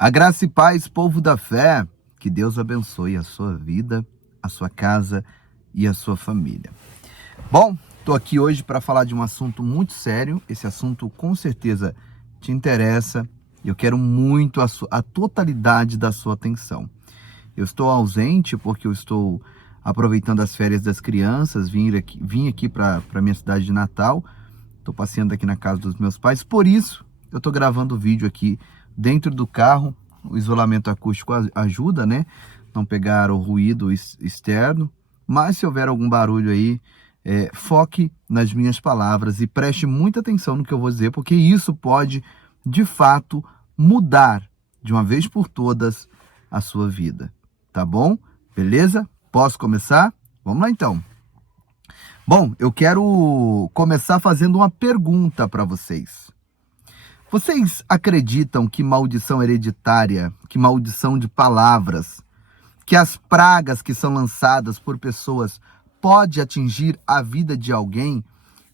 A graça e paz, povo da fé, que Deus abençoe a sua vida, a sua casa e a sua família. Bom, estou aqui hoje para falar de um assunto muito sério. Esse assunto com certeza te interessa e eu quero muito a totalidade da sua atenção. Eu estou ausente porque eu estou aproveitando as férias das crianças, vim aqui para a minha cidade de Natal, estou passeando aqui na casa dos meus pais, por isso eu estou gravando o vídeo aqui dentro do carro. O isolamento acústico ajuda, né? Não pegar o ruído externo, mas se houver algum barulho aí, foque nas minhas palavras e preste muita atenção no que eu vou dizer, porque isso pode, de fato, mudar de uma vez por todas a sua vida, tá bom? Beleza? Posso começar? Vamos lá então. Bom, eu quero começar fazendo uma pergunta para vocês. Vocês acreditam que maldição hereditária, que maldição de palavras, que as pragas que são lançadas por pessoas pode atingir a vida de alguém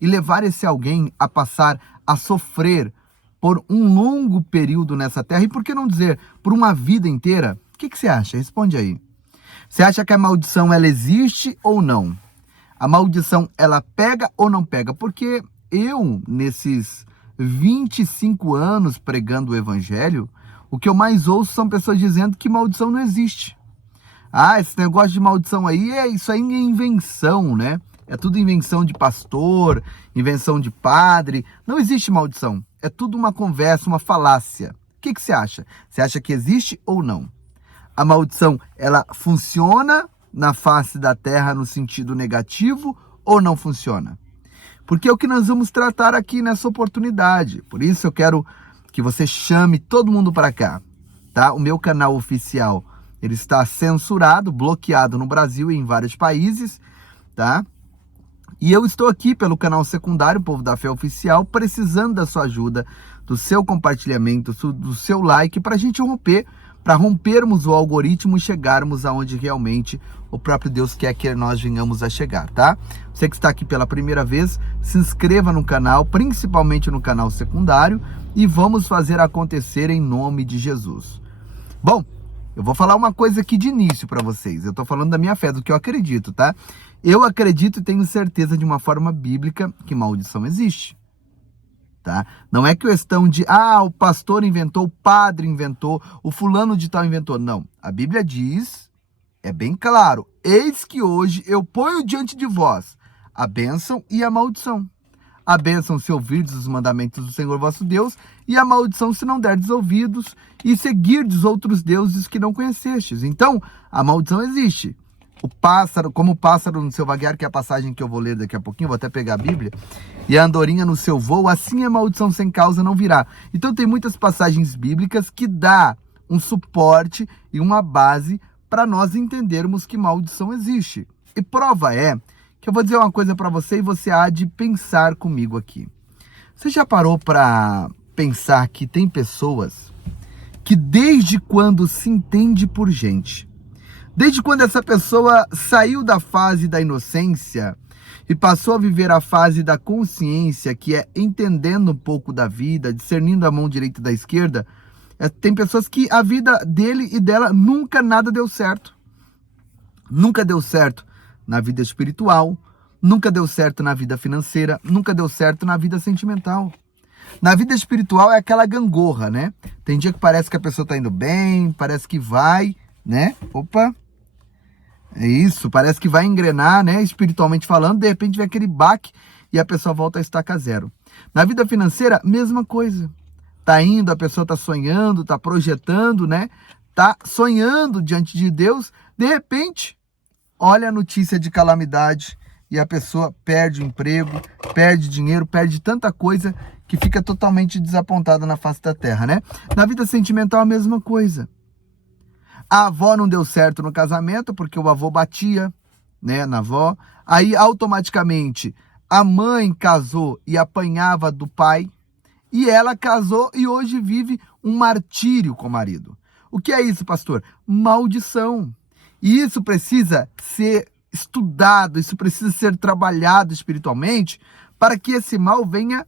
e levar esse alguém a passar a sofrer por um longo período nessa terra? E por que não dizer por uma vida inteira? O que você acha? Responde aí. Você acha que a maldição ela existe ou não? A maldição ela pega ou não pega? Porque eu, nesses 25 anos pregando o evangelho, o que eu mais ouço são pessoas dizendo que maldição não existe. Ah, esse negócio de maldição aí, isso aí é invenção, né? É tudo invenção de pastor, invenção de padre. Não existe maldição. É tudo uma conversa, uma falácia. O que você acha? Você acha que existe ou não? A maldição, ela funciona na face da terra no sentido negativo ou não funciona? Porque é o que nós vamos tratar aqui nessa oportunidade. Por isso eu quero que você chame todo mundo para cá, tá? O meu canal oficial, ele está censurado, bloqueado no Brasil e em vários países, tá? E eu estou aqui pelo canal secundário, Povo da Fé Oficial, precisando da sua ajuda, do seu compartilhamento, do seu like, para a gente romper, para rompermos o algoritmo e chegarmos aonde realmente o próprio Deus quer que nós venhamos a chegar, tá? Você que está aqui pela primeira vez, se inscreva no canal, principalmente no canal secundário, e vamos fazer acontecer em nome de Jesus. Bom, eu vou falar uma coisa aqui de início para vocês. Eu estou falando da minha fé, do que eu acredito, tá? Eu acredito e tenho certeza de uma forma bíblica que maldição existe. Tá? Não é questão de, o pastor inventou, o padre inventou, o fulano de tal inventou. Não, a Bíblia diz, é bem claro, eis que hoje eu ponho diante de vós a bênção e a maldição. A bênção se ouvirdes os mandamentos do Senhor vosso Deus, e a maldição se não derdes ouvidos e seguirdes outros deuses que não conhecestes. Então, a maldição existe. O pássaro, como o pássaro no seu vaguear, que é a passagem que eu vou ler daqui a pouquinho, vou até pegar a Bíblia, e a andorinha no seu voo, assim a maldição sem causa não virá. Então tem muitas passagens bíblicas que dá um suporte e uma base para nós entendermos que maldição existe. E prova é que eu vou dizer uma coisa para você e você há de pensar comigo aqui. Você já parou para pensar que tem pessoas que desde quando se entende por gente, desde quando essa pessoa saiu da fase da inocência e passou a viver a fase da consciência, que é entendendo um pouco da vida, discernindo a mão direita da esquerda, tem pessoas que a vida dele e dela nunca nada deu certo. Nunca deu certo na vida espiritual, nunca deu certo na vida financeira, nunca deu certo na vida sentimental. Na vida espiritual é aquela gangorra, né? Tem dia que parece que a pessoa tá indo bem, parece que vai, né? Opa! É isso, parece que vai engrenar, né? Espiritualmente falando, de repente vem aquele baque e a pessoa volta a estaca zero. Na vida financeira, mesma coisa. Tá indo, a pessoa tá sonhando, tá projetando, né? Tá sonhando diante de Deus, de repente, olha a notícia de calamidade e a pessoa perde o emprego, perde dinheiro, perde tanta coisa que fica totalmente desapontada na face da terra, né? Na vida sentimental, a mesma coisa. A avó não deu certo no casamento porque o avô batia, né, na avó. Aí, automaticamente, a mãe casou e apanhava do pai. E ela casou e hoje vive um martírio com o marido. O que é isso, pastor? Maldição. E isso precisa ser estudado, isso precisa ser trabalhado espiritualmente para que esse mal venha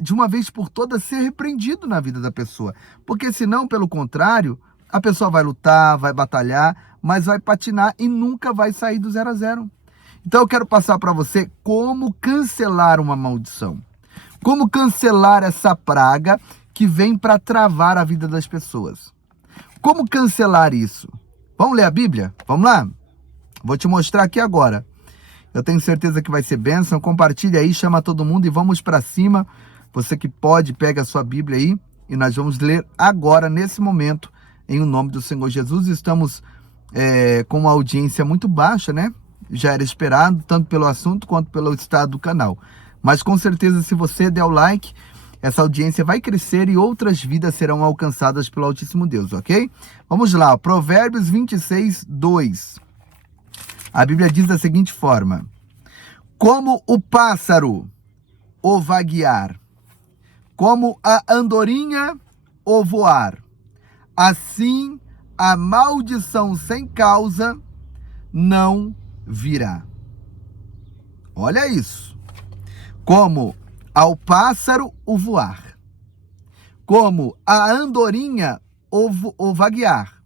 de uma vez por todas, ser repreendido na vida da pessoa. Porque senão, pelo contrário, a pessoa vai lutar, vai batalhar, mas vai patinar e nunca vai sair do 0 a 0. Então eu quero passar para você como cancelar uma maldição. Como cancelar essa praga que vem para travar a vida das pessoas. Como cancelar isso? Vamos ler a Bíblia? Vamos lá? Vou te mostrar aqui agora. Eu tenho certeza que vai ser bênção. Compartilha aí, chama todo mundo e vamos para cima. Você que pode, pega a sua Bíblia aí e nós vamos ler agora, nesse momento, em o nome do Senhor Jesus. Estamos com uma audiência muito baixa, né? Já era esperado, tanto pelo assunto quanto pelo estado do canal. Mas com certeza, se você der o like, essa audiência vai crescer e outras vidas serão alcançadas pelo Altíssimo Deus, ok? Vamos lá, Provérbios 26, 2. A Bíblia diz da seguinte forma: como o pássaro o vaguear, como a andorinha o voar, assim a maldição sem causa não virá. Olha isso. Como ao pássaro o voar, como a andorinha o vaguear,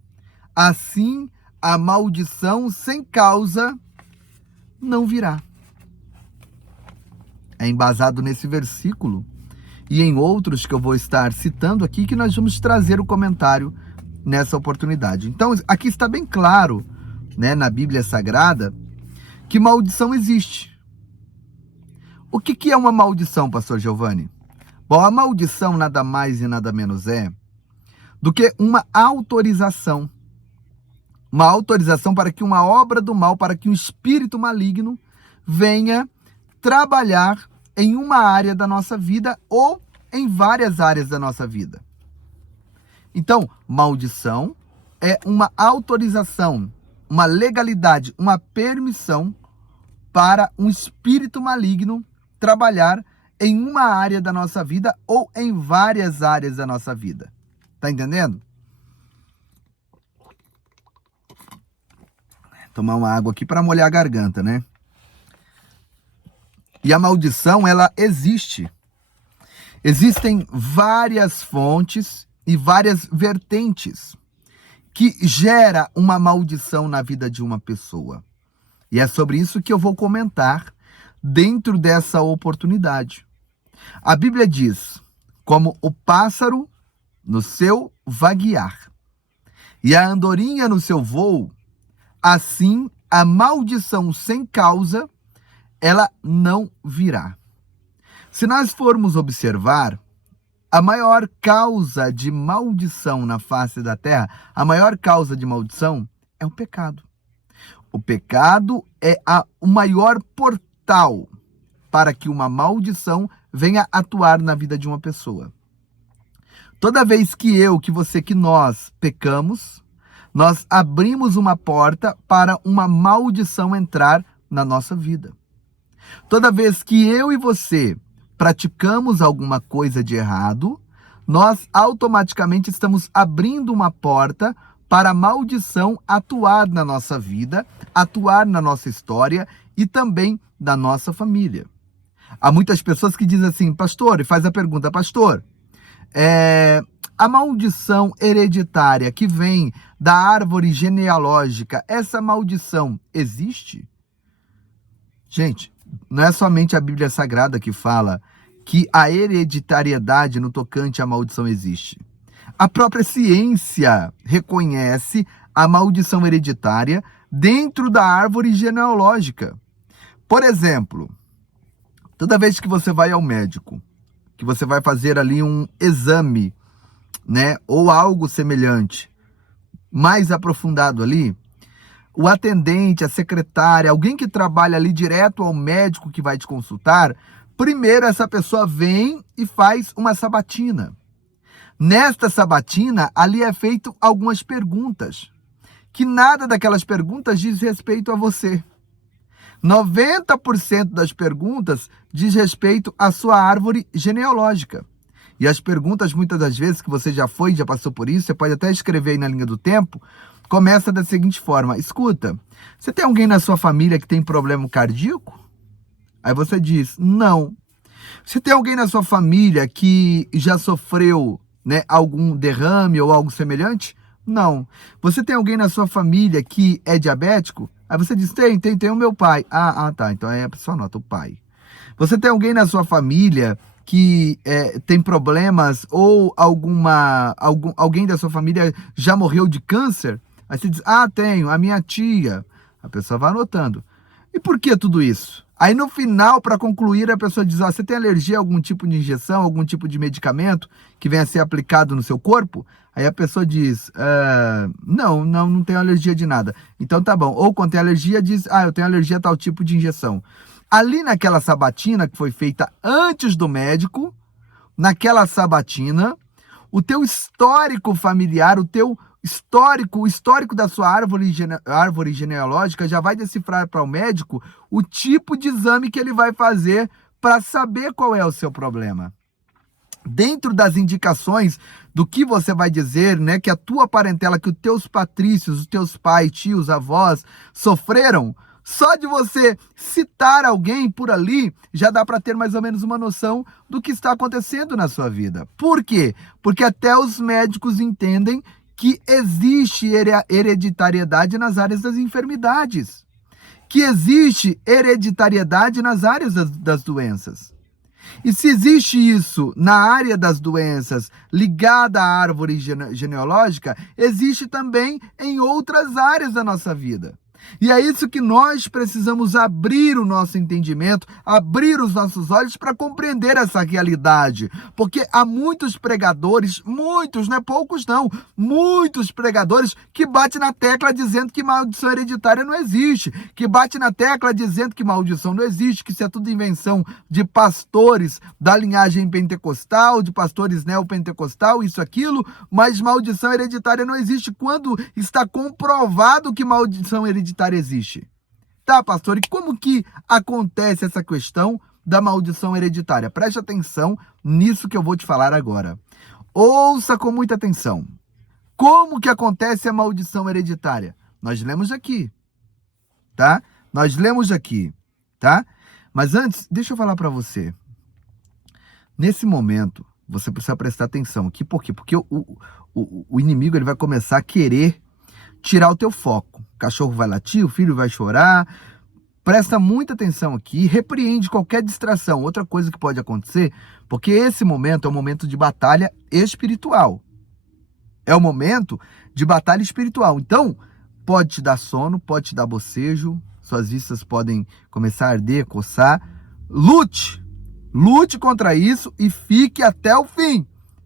assim a maldição sem causa não virá. É embasado nesse versículo e em outros que eu vou estar citando aqui, que nós vamos trazer o comentário nessa oportunidade. Então, aqui está bem claro, né, na Bíblia Sagrada, que maldição existe. O que é uma maldição, pastor Giovanni? Bom, a maldição nada mais e nada menos é do que uma autorização. Uma autorização para que uma obra do mal, para que um espírito maligno venha trabalhar em uma área da nossa vida ou em várias áreas da nossa vida. Então, maldição é uma autorização, uma legalidade, uma permissão para um espírito maligno trabalhar em uma área da nossa vida ou em várias áreas da nossa vida. Tá entendendo? Tomar uma água aqui para molhar a garganta, né? E a maldição, ela existe. Existem várias fontes e várias vertentes que gera uma maldição na vida de uma pessoa. E é sobre isso que eu vou comentar dentro dessa oportunidade. A Bíblia diz: como o pássaro no seu vaguear e a andorinha no seu voo, assim a maldição sem causa, ela não virá. Se nós formos observar, a maior causa de maldição na face da terra, a maior causa de maldição é o pecado. O pecado é o maior portal para que uma maldição venha atuar na vida de uma pessoa. Toda vez que você, que nós pecamos, nós abrimos uma porta para uma maldição entrar na nossa vida. Toda vez que eu e você praticamos alguma coisa de errado, nós automaticamente estamos abrindo uma porta para a maldição atuar na nossa vida, atuar na nossa história e também na nossa família. Há muitas pessoas que dizem assim: pastor, e faz a pergunta: pastor, a maldição hereditária que vem da árvore genealógica, essa maldição existe? Gente, não é somente a Bíblia Sagrada que fala que a hereditariedade no tocante à maldição existe. A própria ciência reconhece a maldição hereditária dentro da árvore genealógica. Por exemplo, toda vez que você vai ao médico, que você vai fazer ali um exame, né, ou algo semelhante, mais aprofundado ali, o atendente, a secretária, alguém que trabalha ali direto ao médico que vai te consultar, primeiro essa pessoa vem e faz uma sabatina. Nesta sabatina, ali é feito algumas perguntas, que nada daquelas perguntas diz respeito a você. 90% das perguntas diz respeito à sua árvore genealógica. E as perguntas, muitas das vezes, que você já passou por isso, você pode até escrever aí na linha do tempo, começa da seguinte forma: escuta, você tem alguém na sua família que tem problema cardíaco? Aí você diz: não. Você tem alguém na sua família que já sofreu, né, algum derrame ou algo semelhante? Não. Você tem alguém na sua família que é diabético? Aí você diz, tem o meu pai. Tá. Então aí a pessoa anota o pai. Você tem alguém na sua família que tem problemas ou alguém da sua família já morreu de câncer? Aí você diz, tenho, a minha tia. A pessoa vai anotando. E por que tudo isso? Aí no final, para concluir, a pessoa diz, você tem alergia a algum tipo de injeção, algum tipo de medicamento que venha a ser aplicado no seu corpo? Aí a pessoa diz, não tenho alergia de nada. Então tá bom. Ou quando tem alergia, diz, eu tenho alergia a tal tipo de injeção. Ali naquela sabatina que foi feita antes do médico, naquela sabatina, o teu histórico familiar, o teu o histórico da sua árvore genealógica já vai decifrar para o médico o tipo de exame que ele vai fazer para saber qual é o seu problema. Dentro das indicações do que você vai dizer, né, que a tua parentela, que os teus patrícios, os teus pais, tios, avós sofreram, só de você citar alguém por ali, já dá para ter mais ou menos uma noção do que está acontecendo na sua vida. Por quê? Porque até os médicos entendem que existe hereditariedade nas áreas das enfermidades, que existe hereditariedade nas áreas das doenças. E se existe isso na área das doenças ligada à árvore genealógica, existe também em outras áreas da nossa vida. E é isso que nós precisamos abrir o nosso entendimento, abrir os nossos olhos para compreender essa realidade. Porque há muitos pregadores, muitos, não é poucos não, muitos pregadores que batem na tecla dizendo que maldição hereditária não existe, que bate na tecla dizendo que maldição não existe, que isso é tudo invenção de pastores da linhagem pentecostal, de pastores neopentecostal, isso, aquilo, mas maldição hereditária não existe quando está comprovado que maldição hereditária existe. Tá, pastor, e como que acontece essa questão da maldição hereditária? Preste atenção nisso que eu vou te falar agora. Ouça com muita atenção. Como que acontece a maldição hereditária? Nós lemos aqui, tá? Mas antes, deixa eu falar para você. Nesse momento, você precisa prestar atenção aqui. Por quê? Porque o inimigo ele vai começar a querer tirar o teu foco. O cachorro vai latir, o filho vai chorar. Presta muita atenção aqui e repreende qualquer distração. Outra coisa que pode acontecer, porque esse momento é um momento de batalha espiritual. É um momento de batalha espiritual. Então, pode te dar sono, pode te dar bocejo, suas vistas podem começar a arder, coçar. Lute contra isso e fique até o fim,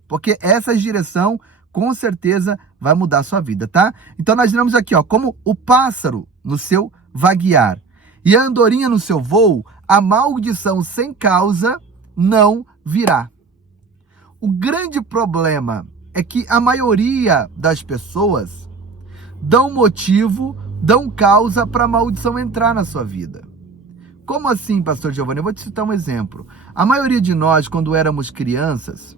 porque essa direção com certeza vai mudar a sua vida, tá? Então nós vemos aqui, como o pássaro no seu vaguear e a andorinha no seu voo, a maldição sem causa não virá. O grande problema é que a maioria das pessoas dão motivo, dão causa para a maldição entrar na sua vida. Como assim, pastor Giovanni? Eu vou te citar um exemplo. A maioria de nós, quando éramos crianças,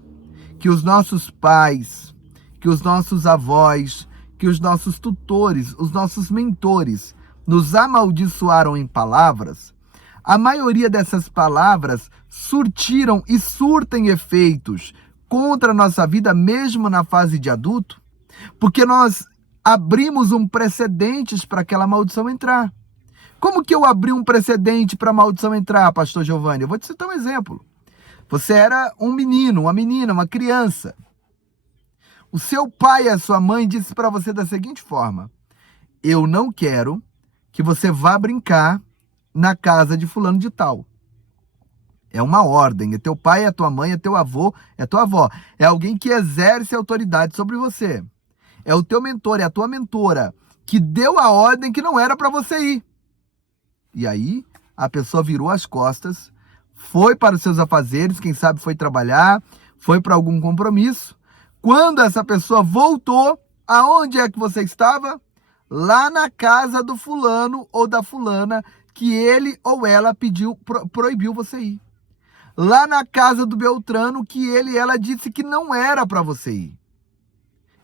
que os nossos pais, que os nossos avós, que os nossos tutores, os nossos mentores nos amaldiçoaram em palavras, a maioria dessas palavras surtiram e surtem efeitos contra a nossa vida, mesmo na fase de adulto, porque nós abrimos um precedente para aquela maldição entrar. Como que eu abri um precedente para a maldição entrar, pastor Giovanni? Eu vou te citar um exemplo. Você era um menino, uma menina, uma criança. O seu pai e a sua mãe disse para você da seguinte forma: eu não quero que você vá brincar na casa de fulano de tal. É uma ordem, é teu pai, é tua mãe, é teu avô, é tua avó. É alguém que exerce autoridade sobre você. É o teu mentor, é a tua mentora, que deu a ordem que não era para você ir. E aí, a pessoa virou as costas, foi para os seus afazeres, quem sabe foi trabalhar, foi para algum compromisso. Quando essa pessoa voltou, aonde é que você estava? Lá na casa do fulano ou da fulana que ele ou ela proibiu você ir. Lá na casa do Beltrano que ele e ela disse que não era para você ir.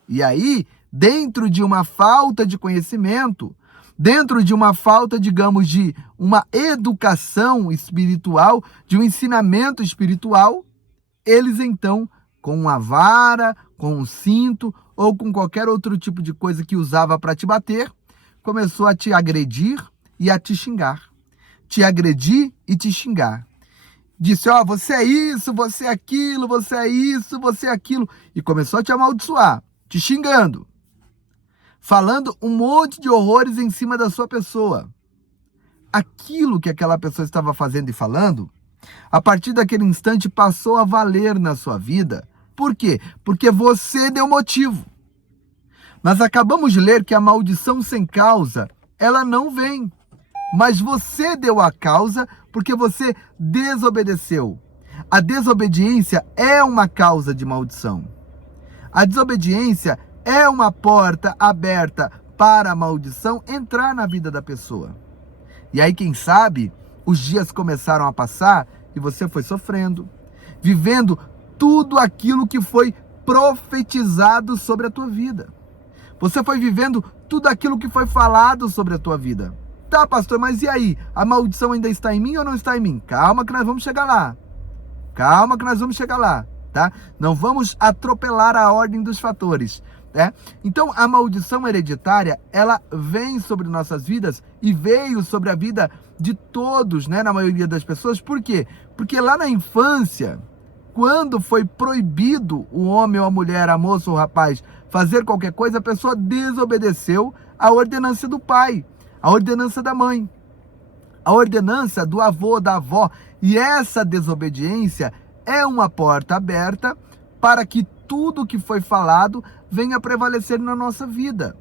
E aí, dentro de uma falta de conhecimento, dentro de uma falta, digamos, de uma educação espiritual, de um ensinamento espiritual, eles então, com uma vara, com um cinto ou com qualquer outro tipo de coisa que usava para te bater, começou a te agredir e a te xingar. Te agredir e te xingar. Disse, ó, você é isso, você é aquilo, você é isso, você é aquilo. E começou a te amaldiçoar, te xingando, falando um monte de horrores em cima da sua pessoa. Aquilo que aquela pessoa estava fazendo e falando, a partir daquele instante passou a valer na sua vida. Por quê? Porque você deu motivo. Nós acabamos de ler que a maldição sem causa, ela não vem. Mas você deu a causa porque você desobedeceu. A desobediência é uma causa de maldição. A desobediência é uma porta aberta para a maldição entrar na vida da pessoa. E aí, quem sabe, os dias começaram a passar e você foi sofrendo, vivendo tudo aquilo que foi profetizado sobre a tua vida. Você foi vivendo tudo aquilo que foi falado sobre a tua vida. Tá, pastor, mas e aí? A maldição ainda está em mim ou não está em mim? Calma que nós vamos chegar lá. Calma que nós vamos chegar lá, tá? Não vamos atropelar a ordem dos fatores, né? Então, a maldição hereditária, ela vem sobre nossas vidas e veio sobre a vida de todos, né? Na maioria das pessoas. Por quê? Porque lá na infância, quando foi proibido o homem ou a mulher, a moça ou o rapaz fazer qualquer coisa, a pessoa desobedeceu a ordenança do pai, a ordenança da mãe, a ordenança do avô, da avó. E essa desobediência é uma porta aberta para que tudo que foi falado venha prevalecer na nossa vida.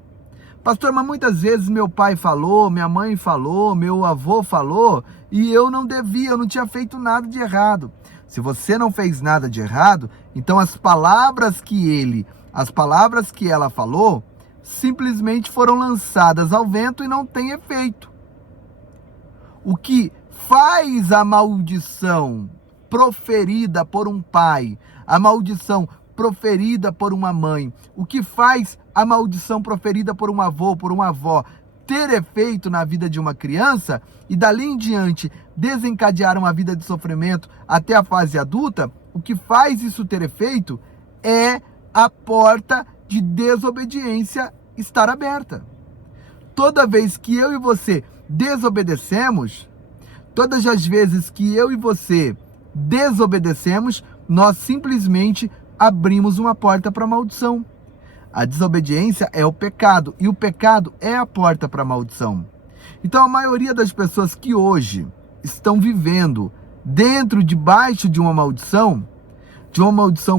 Pastor, mas muitas vezes meu pai falou, minha mãe falou, meu avô falou, e eu não devia, eu não tinha feito nada de errado. Se você não fez nada de errado, então as palavras que ela falou, simplesmente foram lançadas ao vento e não tem efeito. O que faz a maldição proferida por um pai, a maldição proferida por uma mãe, o que faz a maldição proferida por um avô, por uma avó, ter efeito na vida de uma criança e dali em diante desencadear uma vida de sofrimento até a fase adulta, o que faz isso ter efeito é a porta de desobediência estar aberta. Toda vez que eu e você desobedecemos, todas as vezes que eu e você desobedecemos, nós simplesmente abrimos uma porta para a maldição. A desobediência é o pecado e o pecado é a porta para a maldição. Então a maioria das pessoas que hoje estão vivendo debaixo de uma maldição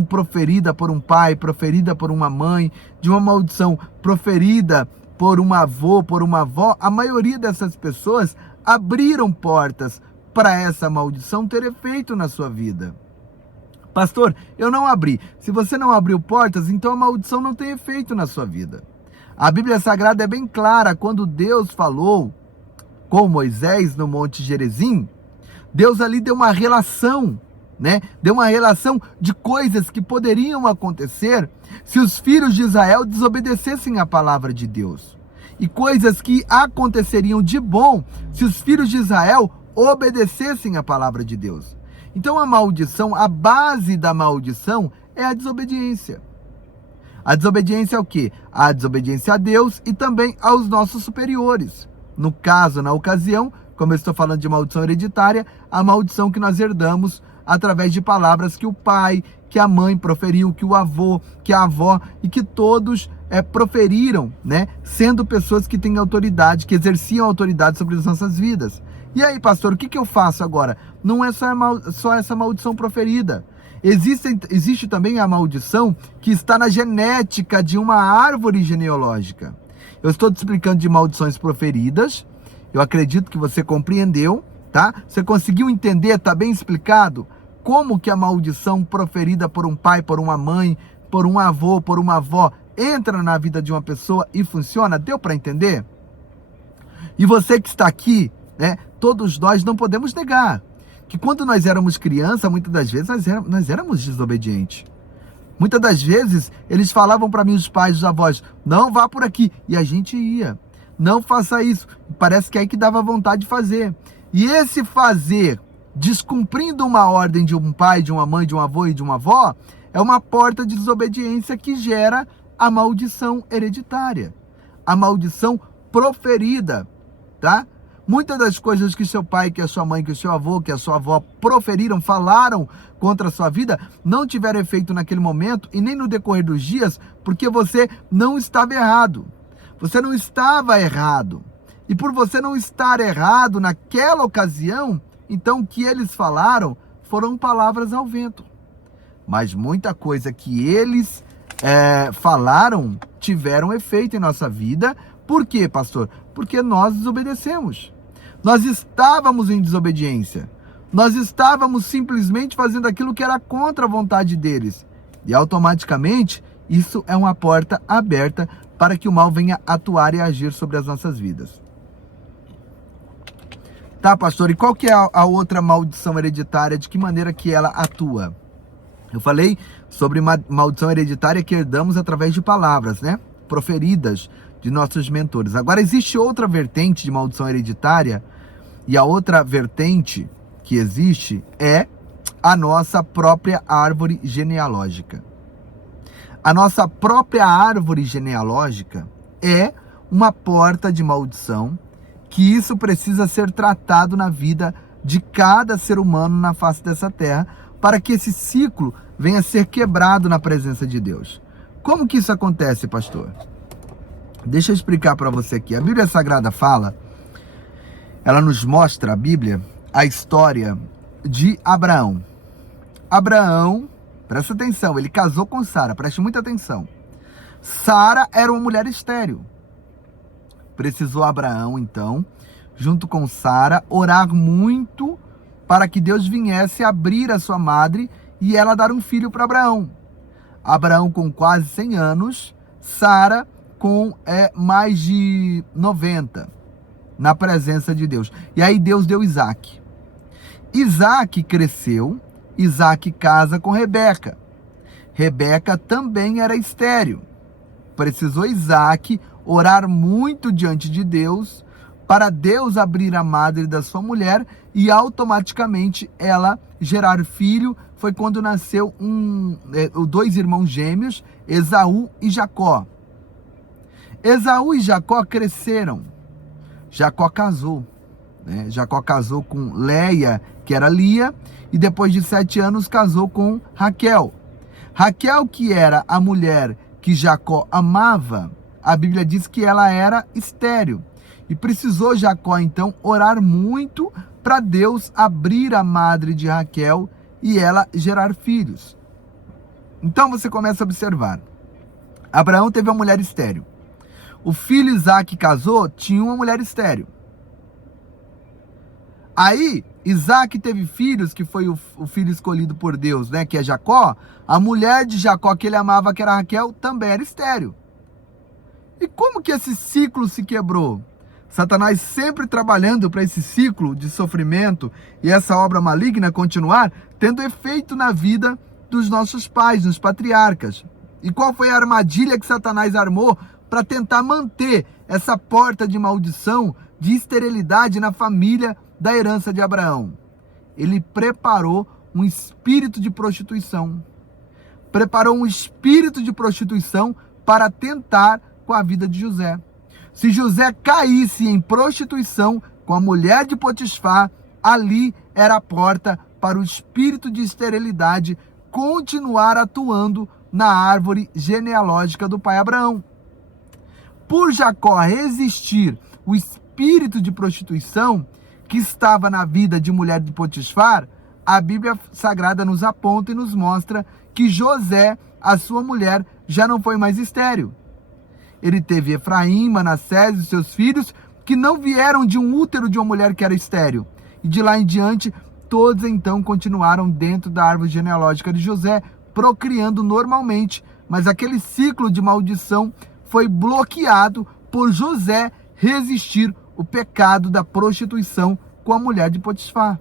proferida por um pai, proferida por uma mãe, de uma maldição proferida por um avô, por uma avó, a maioria dessas pessoas abriram portas para essa maldição ter efeito na sua vida. Pastor, eu não abri. Se você não abriu portas, então a maldição não tem efeito na sua vida. A Bíblia Sagrada é bem clara. Quando Deus falou com Moisés no Monte Gerizim, Deus ali deu uma relação, né? Deu uma relação de coisas que poderiam acontecer se os filhos de Israel desobedecessem a palavra de Deus. E coisas que aconteceriam de bom se os filhos de Israel obedecessem a palavra de Deus. Então a maldição, a base da maldição é a desobediência. A desobediência é o quê? A desobediência a Deus e também aos nossos superiores. No caso, na ocasião, como eu estou falando de maldição hereditária, a maldição que nós herdamos através de palavras que o pai, que a mãe proferiu, que o avô, que a avó e que todos proferiram, né? Sendo pessoas que têm autoridade, que exerciam autoridade sobre as nossas vidas. E aí, pastor, o que eu faço agora? Não é só essa maldição proferida. Existe também a maldição que está na genética de uma árvore genealógica. Eu estou te explicando de maldições proferidas. Eu acredito que você compreendeu, tá? Você conseguiu entender? Está bem explicado? Como que a maldição proferida por um pai, por uma mãe, por um avô, por uma avó, entra na vida de uma pessoa e funciona? Deu para entender? E você que está aqui, né? Todos nós não podemos negar que quando nós éramos crianças, muitas das vezes nós éramos desobedientes. Muitas das vezes eles falavam para mim, os pais, os avós, não vá por aqui. E a gente ia. não faça isso. Parece que é aí que dava vontade de fazer. E esse fazer, descumprindo uma ordem de um pai, de uma mãe, de um avô e de uma avó, é uma porta de desobediência que gera a maldição hereditária, a maldição proferida, tá? Muitas das coisas que seu pai, que a sua mãe, que o seu avô, que a sua avó proferiram, falaram contra a sua vida, não tiveram efeito naquele momento e nem no decorrer dos dias, porque você não estava errado. Você não estava errado. E por você não estar errado naquela ocasião, então o que eles falaram foram palavras ao vento. Mas muita coisa que eles falaram tiveram efeito em nossa vida. Por quê, pastor? Porque nós desobedecemos. Nós estávamos em desobediência. Nós estávamos simplesmente fazendo aquilo que era contra a vontade deles. E automaticamente, isso é uma porta aberta para que o mal venha atuar e agir sobre as nossas vidas. Tá, pastor, e qual que é a outra maldição hereditária? De que maneira que ela atua? Eu falei sobre uma maldição hereditária que herdamos através de palavras, né? Proferidas de nossos mentores. Agora, existe outra vertente de maldição hereditária, e a outra vertente que existe é a nossa própria árvore genealógica. A nossa própria árvore genealógica é uma porta de maldição, que isso precisa ser tratado na vida de cada ser humano na face dessa terra, para que esse ciclo venha a ser quebrado na presença de Deus. Como que isso acontece, pastor? Deixa eu explicar para você aqui. A Bíblia Sagrada fala, ela nos mostra, a Bíblia, a história de Abraão. Abraão, presta atenção, ele casou com Sara, preste muita atenção. Sara era uma mulher estéril. Precisou Abraão, então, junto com Sara, orar muito para que Deus viesse abrir a sua madre e ela dar um filho para Abraão. Abraão com quase 100 anos, Sara com mais de 90, na presença de Deus. E aí Deus deu Isaac. Isaac cresceu, Isaac casa com Rebeca. Rebeca também era estéril. Precisou Isaac orar muito diante de Deus, para Deus abrir a madre da sua mulher e automaticamente ela gerar filho. Foi quando nasceu dois irmãos gêmeos, Esaú e Jacó. Esaú e Jacó cresceram. Jacó casou. Jacó casou com Leia, que era Lia, e depois de 7 anos casou com Raquel. Raquel, que era a mulher que Jacó amava, a Bíblia diz que ela era estéril. E precisou Jacó, então, orar muito para Deus abrir a madre de Raquel e ela gerar filhos. Então você começa a observar. Abraão teve uma mulher estéril. O filho Isaac casou, tinha uma mulher estéril. Aí, Isaac teve filhos, que foi o filho escolhido por Deus, né, que é Jacó. A mulher de Jacó, que ele amava, que era Raquel, também era estéril. E como que esse ciclo se quebrou? Satanás sempre trabalhando para esse ciclo de sofrimento e essa obra maligna continuar, tendo efeito na vida dos nossos pais, dos patriarcas. E qual foi a armadilha que Satanás armou para tentar manter essa porta de maldição, de esterilidade na família da herança de Abraão? Ele preparou um espírito de prostituição. Preparou um espírito de prostituição para tentar com a vida de José. Se José caísse em prostituição com a mulher de Potifar, ali era a porta para o espírito de esterilidade continuar atuando na árvore genealógica do pai Abraão. Por Jacó resistir o espírito de prostituição que estava na vida de mulher de Potifar, a Bíblia Sagrada nos aponta e nos mostra que José, a sua mulher, já não foi mais estéril. Ele teve Efraim, Manassés e seus filhos, que não vieram de um útero de uma mulher que era estéril. E de lá em diante, todos então continuaram dentro da árvore genealógica de José, procriando normalmente, mas aquele ciclo de maldição foi bloqueado por José resistir o pecado da prostituição com a mulher de Potifar.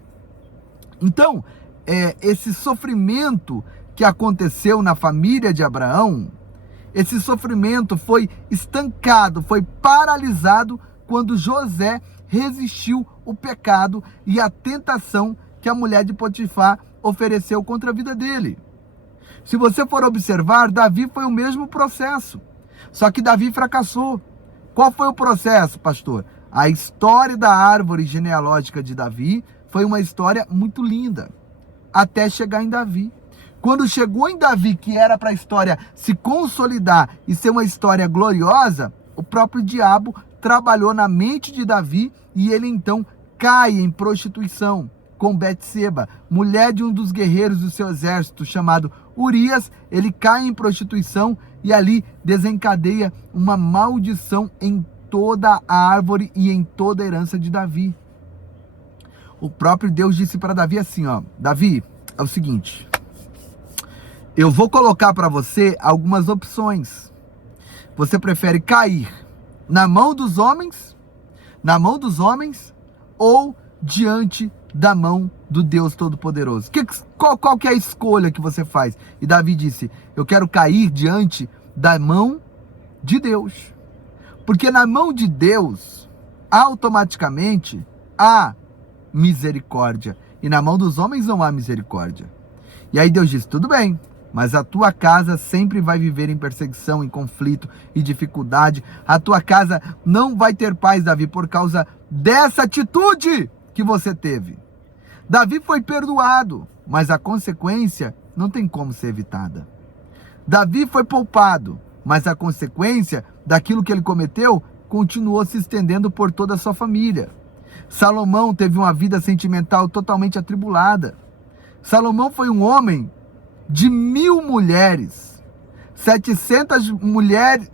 Então, esse sofrimento que aconteceu na família de Abraão, Esse sofrimento foi estancado, foi paralisado quando José resistiu o pecado e a tentação que a mulher de Potifar ofereceu contra a vida dele. Se você for observar, Davi foi o mesmo processo, só que Davi fracassou. Qual foi o processo, pastor? A história da árvore genealógica de Davi foi uma história muito linda, até chegar em Davi. Quando chegou em Davi, que era para a história se consolidar e ser uma história gloriosa, o próprio diabo trabalhou na mente de Davi e ele então cai em prostituição com Betseba, mulher de um dos guerreiros do seu exército, chamado Urias. Ele cai em prostituição e ali desencadeia uma maldição em toda a árvore e em toda a herança de Davi. O próprio Deus disse para Davi assim, Davi, é o seguinte, eu vou colocar para você algumas opções. Você prefere cair na mão dos homens ou diante da mão do Deus Todo-Poderoso? Qual que é a escolha que você faz? E Davi disse, eu quero cair diante da mão de Deus. Porque na mão de Deus, automaticamente, há misericórdia. E na mão dos homens não há misericórdia. E aí Deus disse, tudo bem, mas a tua casa sempre vai viver em perseguição, em conflito e dificuldade. A tua casa não vai ter paz, Davi, por causa dessa atitude que você teve. Davi foi perdoado, mas a consequência não tem como ser evitada. Davi foi poupado, mas a consequência daquilo que ele cometeu continuou se estendendo por toda a sua família. Salomão teve uma vida sentimental totalmente atribulada. Salomão foi um homem de 1000 mulheres, 300 mulheres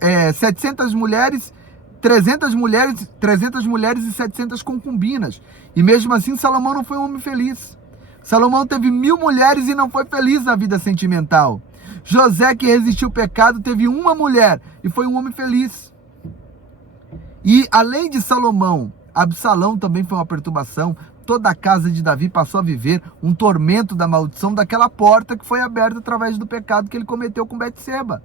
e 700 concubinas. E mesmo assim Salomão não foi um homem feliz. Salomão teve 1000 mulheres e não foi feliz na vida sentimental. José, que resistiu ao pecado, teve uma mulher e foi um homem feliz. E além de Salomão, Absalão também foi uma perturbação. Toda a casa de Davi passou a viver um tormento da maldição daquela porta que foi aberta através do pecado que ele cometeu com Betseba.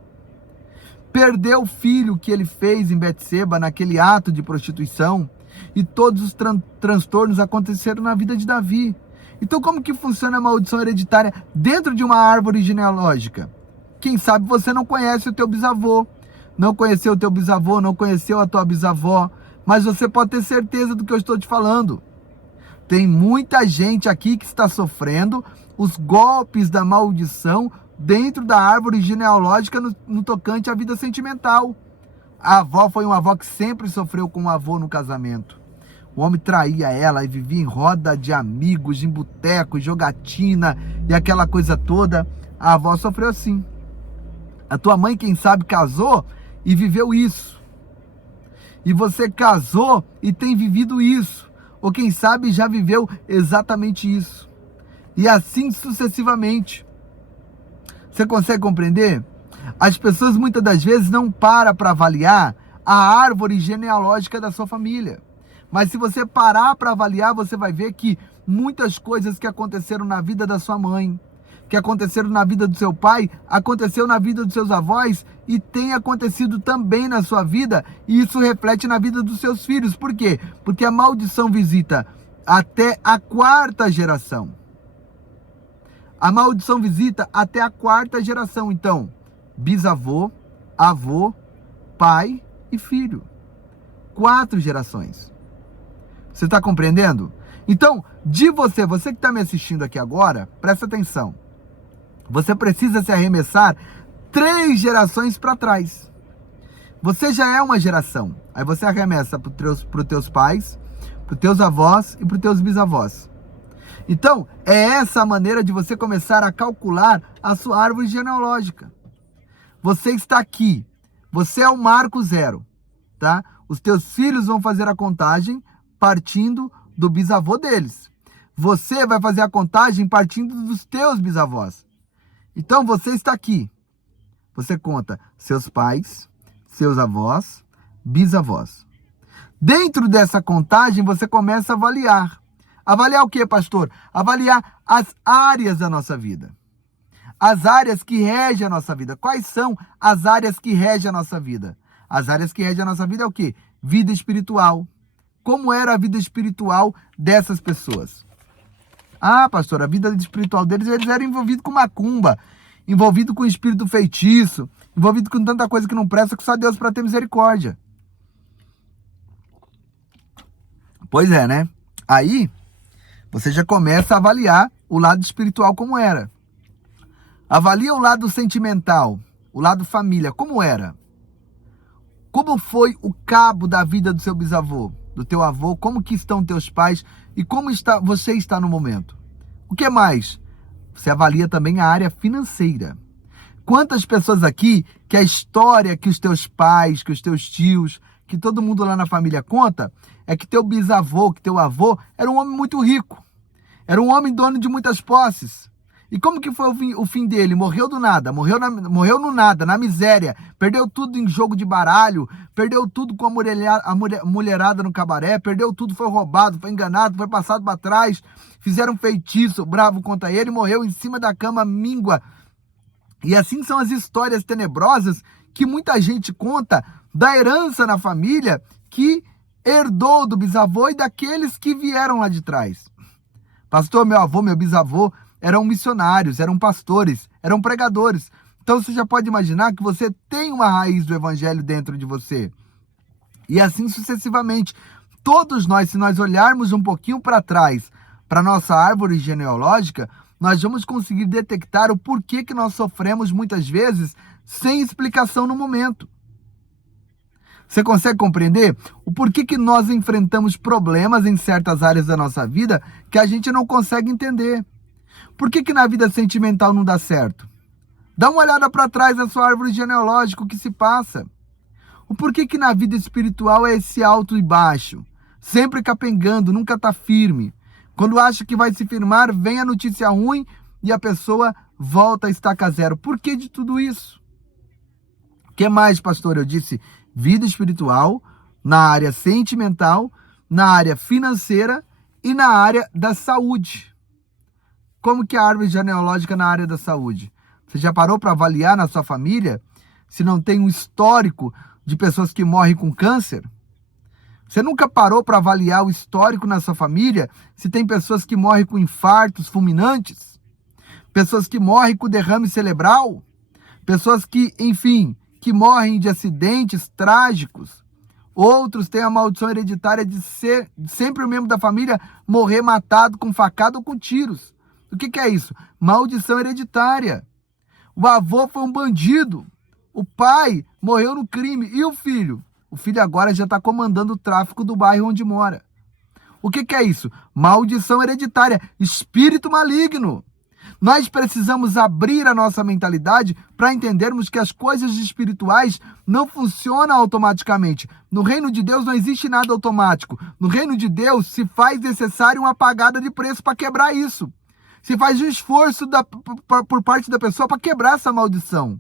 Perdeu o filho que ele fez em Betseba, naquele ato de prostituição, e todos os transtornos aconteceram na vida de Davi. Então como que funciona a maldição hereditária dentro de uma árvore genealógica? Quem sabe você não conhece o teu bisavô, não conheceu o teu bisavô, não conheceu a tua bisavó, mas você pode ter certeza do que eu estou te falando. Tem muita gente aqui que está sofrendo os golpes da maldição dentro da árvore genealógica no tocante à vida sentimental. A avó foi uma avó que sempre sofreu com o avô no casamento. O homem traía ela e vivia em roda de amigos, em boteco, jogatina e aquela coisa toda. A avó sofreu assim. A tua mãe, quem sabe, casou e viveu isso. E você casou e tem vivido isso. Ou quem sabe já viveu exatamente isso. E assim sucessivamente. Você consegue compreender? As pessoas muitas das vezes não param para avaliar a árvore genealógica da sua família. Mas se você parar para avaliar, você vai ver que muitas coisas que aconteceram na vida da sua mãe, que aconteceram na vida do seu pai, aconteceu na vida dos seus avós e tem acontecido também na sua vida, e isso reflete na vida dos seus filhos. Por quê? Porque a maldição visita até a 4ª geração. A maldição visita até a 4ª geração. Então, bisavô, avô, pai e filho. 4 gerações. Você está compreendendo? Então, de você que está me assistindo aqui agora, presta atenção. Você precisa se arremessar 3 gerações para trás. Você já é uma geração. Aí você arremessa para os teus pais, para os teus avós e para os teus bisavós. Então, é essa a maneira de você começar a calcular a sua árvore genealógica. Você está aqui. Você é o marco 0, tá? Os teus filhos vão fazer a contagem partindo do bisavô deles. Você vai fazer a contagem partindo dos teus bisavós. Então, você está aqui. Você conta seus pais, seus avós, bisavós. Dentro dessa contagem, você começa a avaliar. Avaliar o que, pastor? Avaliar as áreas da nossa vida. as áreas que regem a nossa vida. Quais são as áreas que regem a nossa vida? As áreas que regem a nossa vida é o quê? Vida espiritual. Como era a vida espiritual dessas pessoas? Ah, pastor, a vida espiritual deles, eles eram envolvidos com macumba, envolvidos com espírito feitiço, envolvidos com tanta coisa que não presta, que só Deus para ter misericórdia. Pois é, né? Aí, você já começa a avaliar o lado espiritual como era. Avalia o lado sentimental, o lado família, como era. Como foi o cabo da vida do seu bisavô, do teu avô, como que estão teus pais e como você está no momento. O que mais? Você avalia também a área financeira. Quantas pessoas aqui que a história que os teus pais, que os teus tios, que todo mundo lá na família conta, é que teu bisavô, que teu avô, era um homem muito rico. Era um homem dono de muitas posses. E como que foi o fim dele? Morreu do nada, morreu no nada, na miséria. Perdeu tudo em jogo de baralho, perdeu tudo com a mulherada no cabaré, perdeu tudo, foi roubado, foi enganado, foi passado para trás. Fizeram um feitiço bravo contra ele, morreu em cima da cama, míngua. E assim são as histórias tenebrosas que muita gente conta da herança na família que herdou do bisavô e daqueles que vieram lá de trás. Pastor, meu avô, meu bisavô eram missionários, eram pastores, eram pregadores. Então você já pode imaginar que você tem uma raiz do evangelho dentro de você. E assim sucessivamente. Todos nós, se nós olharmos um pouquinho para trás, para nossa árvore genealógica, nós vamos conseguir detectar o porquê que nós sofremos muitas vezes sem explicação no momento. Você consegue compreender o porquê que nós enfrentamos problemas em certas áreas da nossa vida que a gente não consegue entender? Por que na vida sentimental não dá certo? Dá uma olhada para trás da sua árvore genealógica, o que se passa. O porquê que na vida espiritual é esse alto e baixo? Sempre capengando, nunca está firme. Quando acha que vai se firmar, vem a notícia ruim e a pessoa volta a estaca zero. Por que de tudo isso? O que mais, pastor? Eu disse vida espiritual, na área sentimental, na área financeira e na área da saúde. Como que é a árvore genealógica na área da saúde? Você já parou para avaliar na sua família se não tem um histórico de pessoas que morrem com câncer? Você nunca parou para avaliar o histórico na sua família se tem pessoas que morrem com infartos fulminantes? Pessoas que morrem com derrame cerebral? Pessoas que, enfim, que morrem de acidentes trágicos? Outros têm a maldição hereditária de ser sempre o membro da família morrer matado com facada ou com tiros. O que é isso? Maldição hereditária. O avô foi um bandido. O pai morreu no crime. E o filho? O filho agora já está comandando o tráfico do bairro onde mora. O que é isso? Maldição hereditária. Espírito maligno. Nós precisamos abrir a nossa mentalidade para entendermos que as coisas espirituais não funcionam automaticamente. No reino de Deus não existe nada automático. No reino de Deus se faz necessário uma pagada de preço para quebrar isso. Se faz um esforço por parte da pessoa para quebrar essa maldição.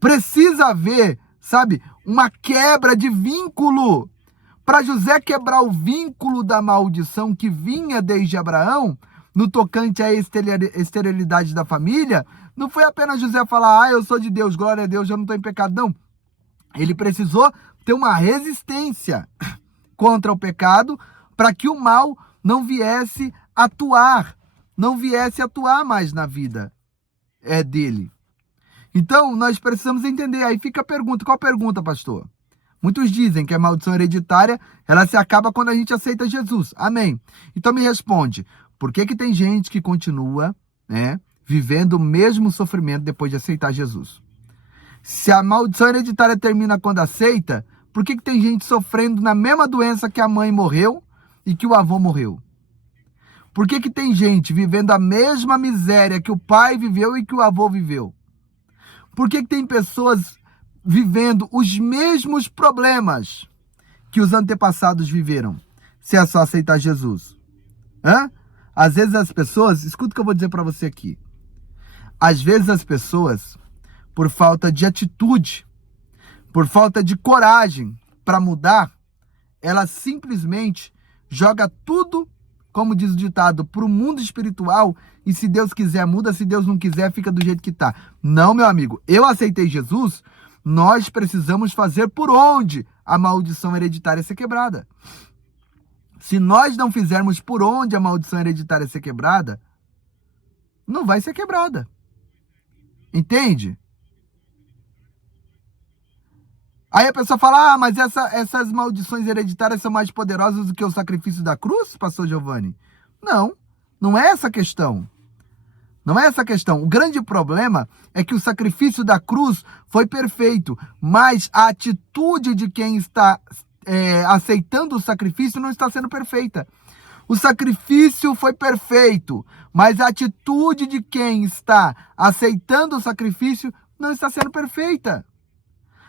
Precisa haver, sabe, uma quebra de vínculo. Para José quebrar o vínculo da maldição que vinha desde Abraão, no tocante à esterilidade da família, não foi apenas José falar, eu sou de Deus, glória a Deus, eu não estou em pecado, não. Ele precisou ter uma resistência contra o pecado para que o mal não viesse atuar mais na vida dele. Então, nós precisamos entender. Aí fica a pergunta. Qual a pergunta, pastor? Muitos dizem que a maldição hereditária, ela se acaba quando a gente aceita Jesus. Amém. Então me responde, por que tem gente que continua, vivendo o mesmo sofrimento depois de aceitar Jesus? Se a maldição hereditária termina quando aceita, por que tem gente sofrendo na mesma doença que a mãe morreu e que o avô morreu? Por que tem gente vivendo a mesma miséria que o pai viveu e que o avô viveu? Por que tem pessoas vivendo os mesmos problemas que os antepassados viveram? Se é só aceitar Jesus. Às vezes as pessoas, escuta o que eu vou dizer para você aqui. Às vezes as pessoas, por falta de atitude, por falta de coragem para mudar, ela simplesmente joga tudo como diz o ditado, para o mundo espiritual, e se Deus quiser muda, se Deus não quiser fica do jeito que está. Não, meu amigo, eu aceitei Jesus, nós precisamos fazer por onde a maldição hereditária ser quebrada. Se nós não fizermos por onde a maldição hereditária ser quebrada, não vai ser quebrada. Entende? Aí a pessoa fala, mas essas maldições hereditárias são mais poderosas do que o sacrifício da cruz, pastor Giovanni? Não, não é essa a questão. Não é essa a questão. O grande problema é que o sacrifício da cruz foi perfeito, mas a atitude de quem está aceitando o sacrifício não está sendo perfeita. O sacrifício foi perfeito, mas a atitude de quem está aceitando o sacrifício não está sendo perfeita.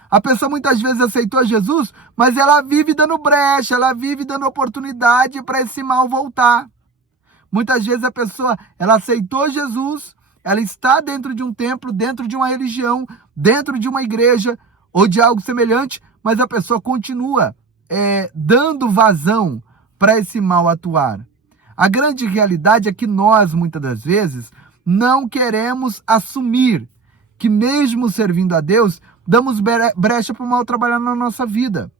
A pessoa muitas vezes aceitou Jesus, mas ela vive dando brecha, ela vive dando oportunidade para esse mal voltar. Muitas vezes a pessoa, ela aceitou Jesus, ela está dentro de um templo, dentro de uma religião, dentro de uma igreja ou de algo semelhante, mas a pessoa continua dando vazão para esse mal atuar. A grande realidade é que nós, muitas das vezes, não queremos assumir que mesmo servindo a Deus, damos brecha para o mal trabalhar na nossa vida.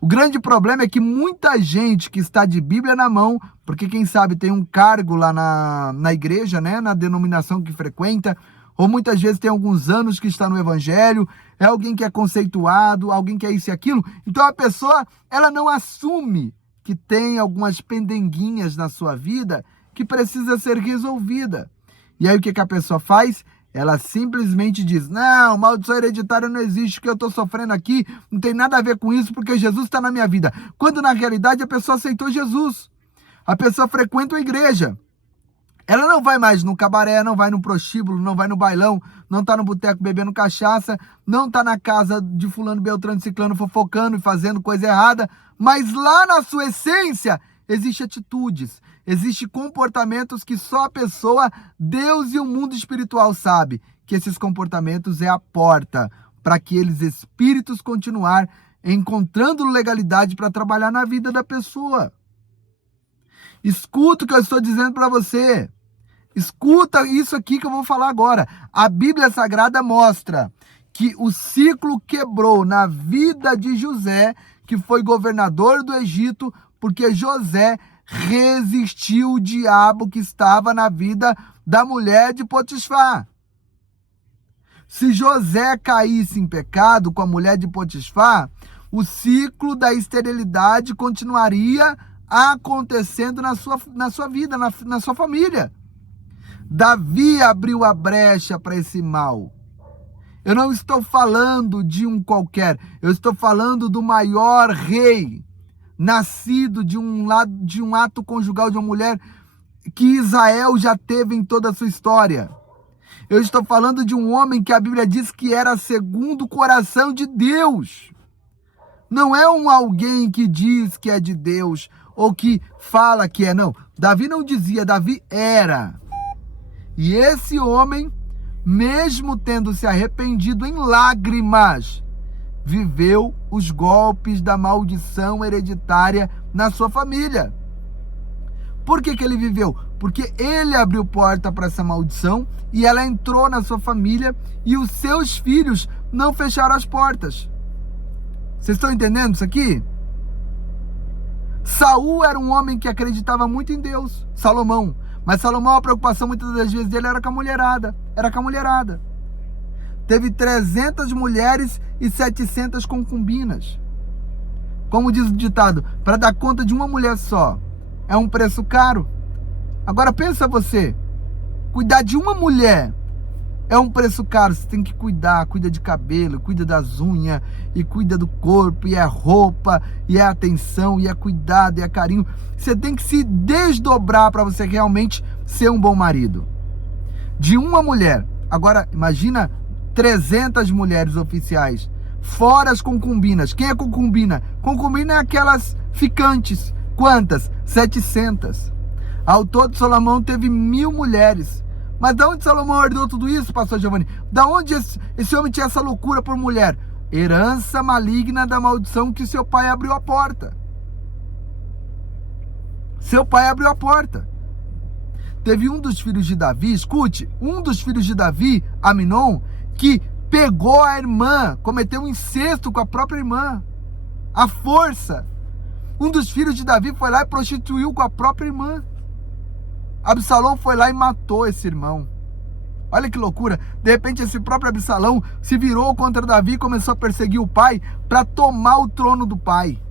O grande problema é que muita gente que está de Bíblia na mão, porque quem sabe tem um cargo lá na igreja, né, na denominação que frequenta, ou muitas vezes tem alguns anos que está no evangelho, é alguém que é conceituado, alguém que é isso e aquilo, então a pessoa, ela não assume que tem algumas pendenguinhas na sua vida que precisa ser resolvida. E aí o que a pessoa faz? Ela simplesmente diz, não, maldição hereditária não existe, o que eu estou sofrendo aqui não tem nada a ver com isso, porque Jesus está na minha vida. Quando na realidade a pessoa aceitou Jesus. A pessoa frequenta a igreja. Ela não vai mais no cabaré, não vai no prostíbulo, não vai no bailão, não está no boteco bebendo cachaça, não está na casa de fulano, beltrano, ciclano, fofocando e fazendo coisa errada, mas lá na sua essência existem atitudes, existem comportamentos que só a pessoa, Deus e o mundo espiritual sabe que esses comportamentos é a porta para aqueles espíritos continuar encontrando legalidade para trabalhar na vida da pessoa. Escuta o que eu estou dizendo para você. Escuta isso aqui que eu vou falar agora. A Bíblia Sagrada mostra que o ciclo quebrou na vida de José, que foi governador do Egito, porque José resistiu o diabo que estava na vida da mulher de Potifar. Se José caísse em pecado com a mulher de Potifar, o ciclo da esterilidade continuaria acontecendo na sua vida, na sua família. Davi abriu a brecha para esse mal. Eu não estou falando de um qualquer, eu estou falando do maior rei, nascido de um ato conjugal de uma mulher que Israel já teve em toda a sua história. Eu estou falando de um homem que a Bíblia diz que era segundo o coração de Deus. Não é um alguém que diz que é de Deus ou que fala que é, não. Davi não dizia, Davi era. E esse homem, mesmo tendo se arrependido em lágrimas, viveu os golpes da maldição hereditária na sua família. Por que ele viveu? Porque ele abriu porta para essa maldição e ela entrou na sua família e os seus filhos não fecharam as portas. Vocês estão entendendo isso aqui? Saul era um homem que acreditava muito em Deus, Salomão. Mas Salomão, a preocupação muitas das vezes dele era com a mulherada. Teve 300 mulheres e 700 concubinas. Como diz o ditado, para dar conta de uma mulher só, é um preço caro. Agora pensa você, cuidar de uma mulher é um preço caro. Você tem que cuida de cabelo, cuida das unhas, e cuida do corpo, e é roupa, e é atenção, e é cuidado, e é carinho. Você tem que se desdobrar para você realmente ser um bom marido. De uma mulher, agora imagina 300 mulheres oficiais, fora as concubinas. Quem é concubina? Concubina é aquelas ficantes. Quantas? 700. Ao todo, Salomão teve 1000 mulheres. Mas de onde Salomão herdou tudo isso, pastor Giovanni? Da onde esse homem tinha essa loucura por mulher? Herança maligna da maldição que seu pai abriu a porta. Seu pai abriu a porta. Teve um dos filhos de Davi, escute, um dos filhos de Davi, Aminon, que pegou a irmã, cometeu um incesto com a própria irmã. À força. Um dos filhos de Davi foi lá e prostituiu com a própria irmã. Absalão foi lá e matou esse irmão. Olha que loucura. De repente esse próprio Absalão se virou contra Davi e começou a perseguir o pai para tomar o trono do pai.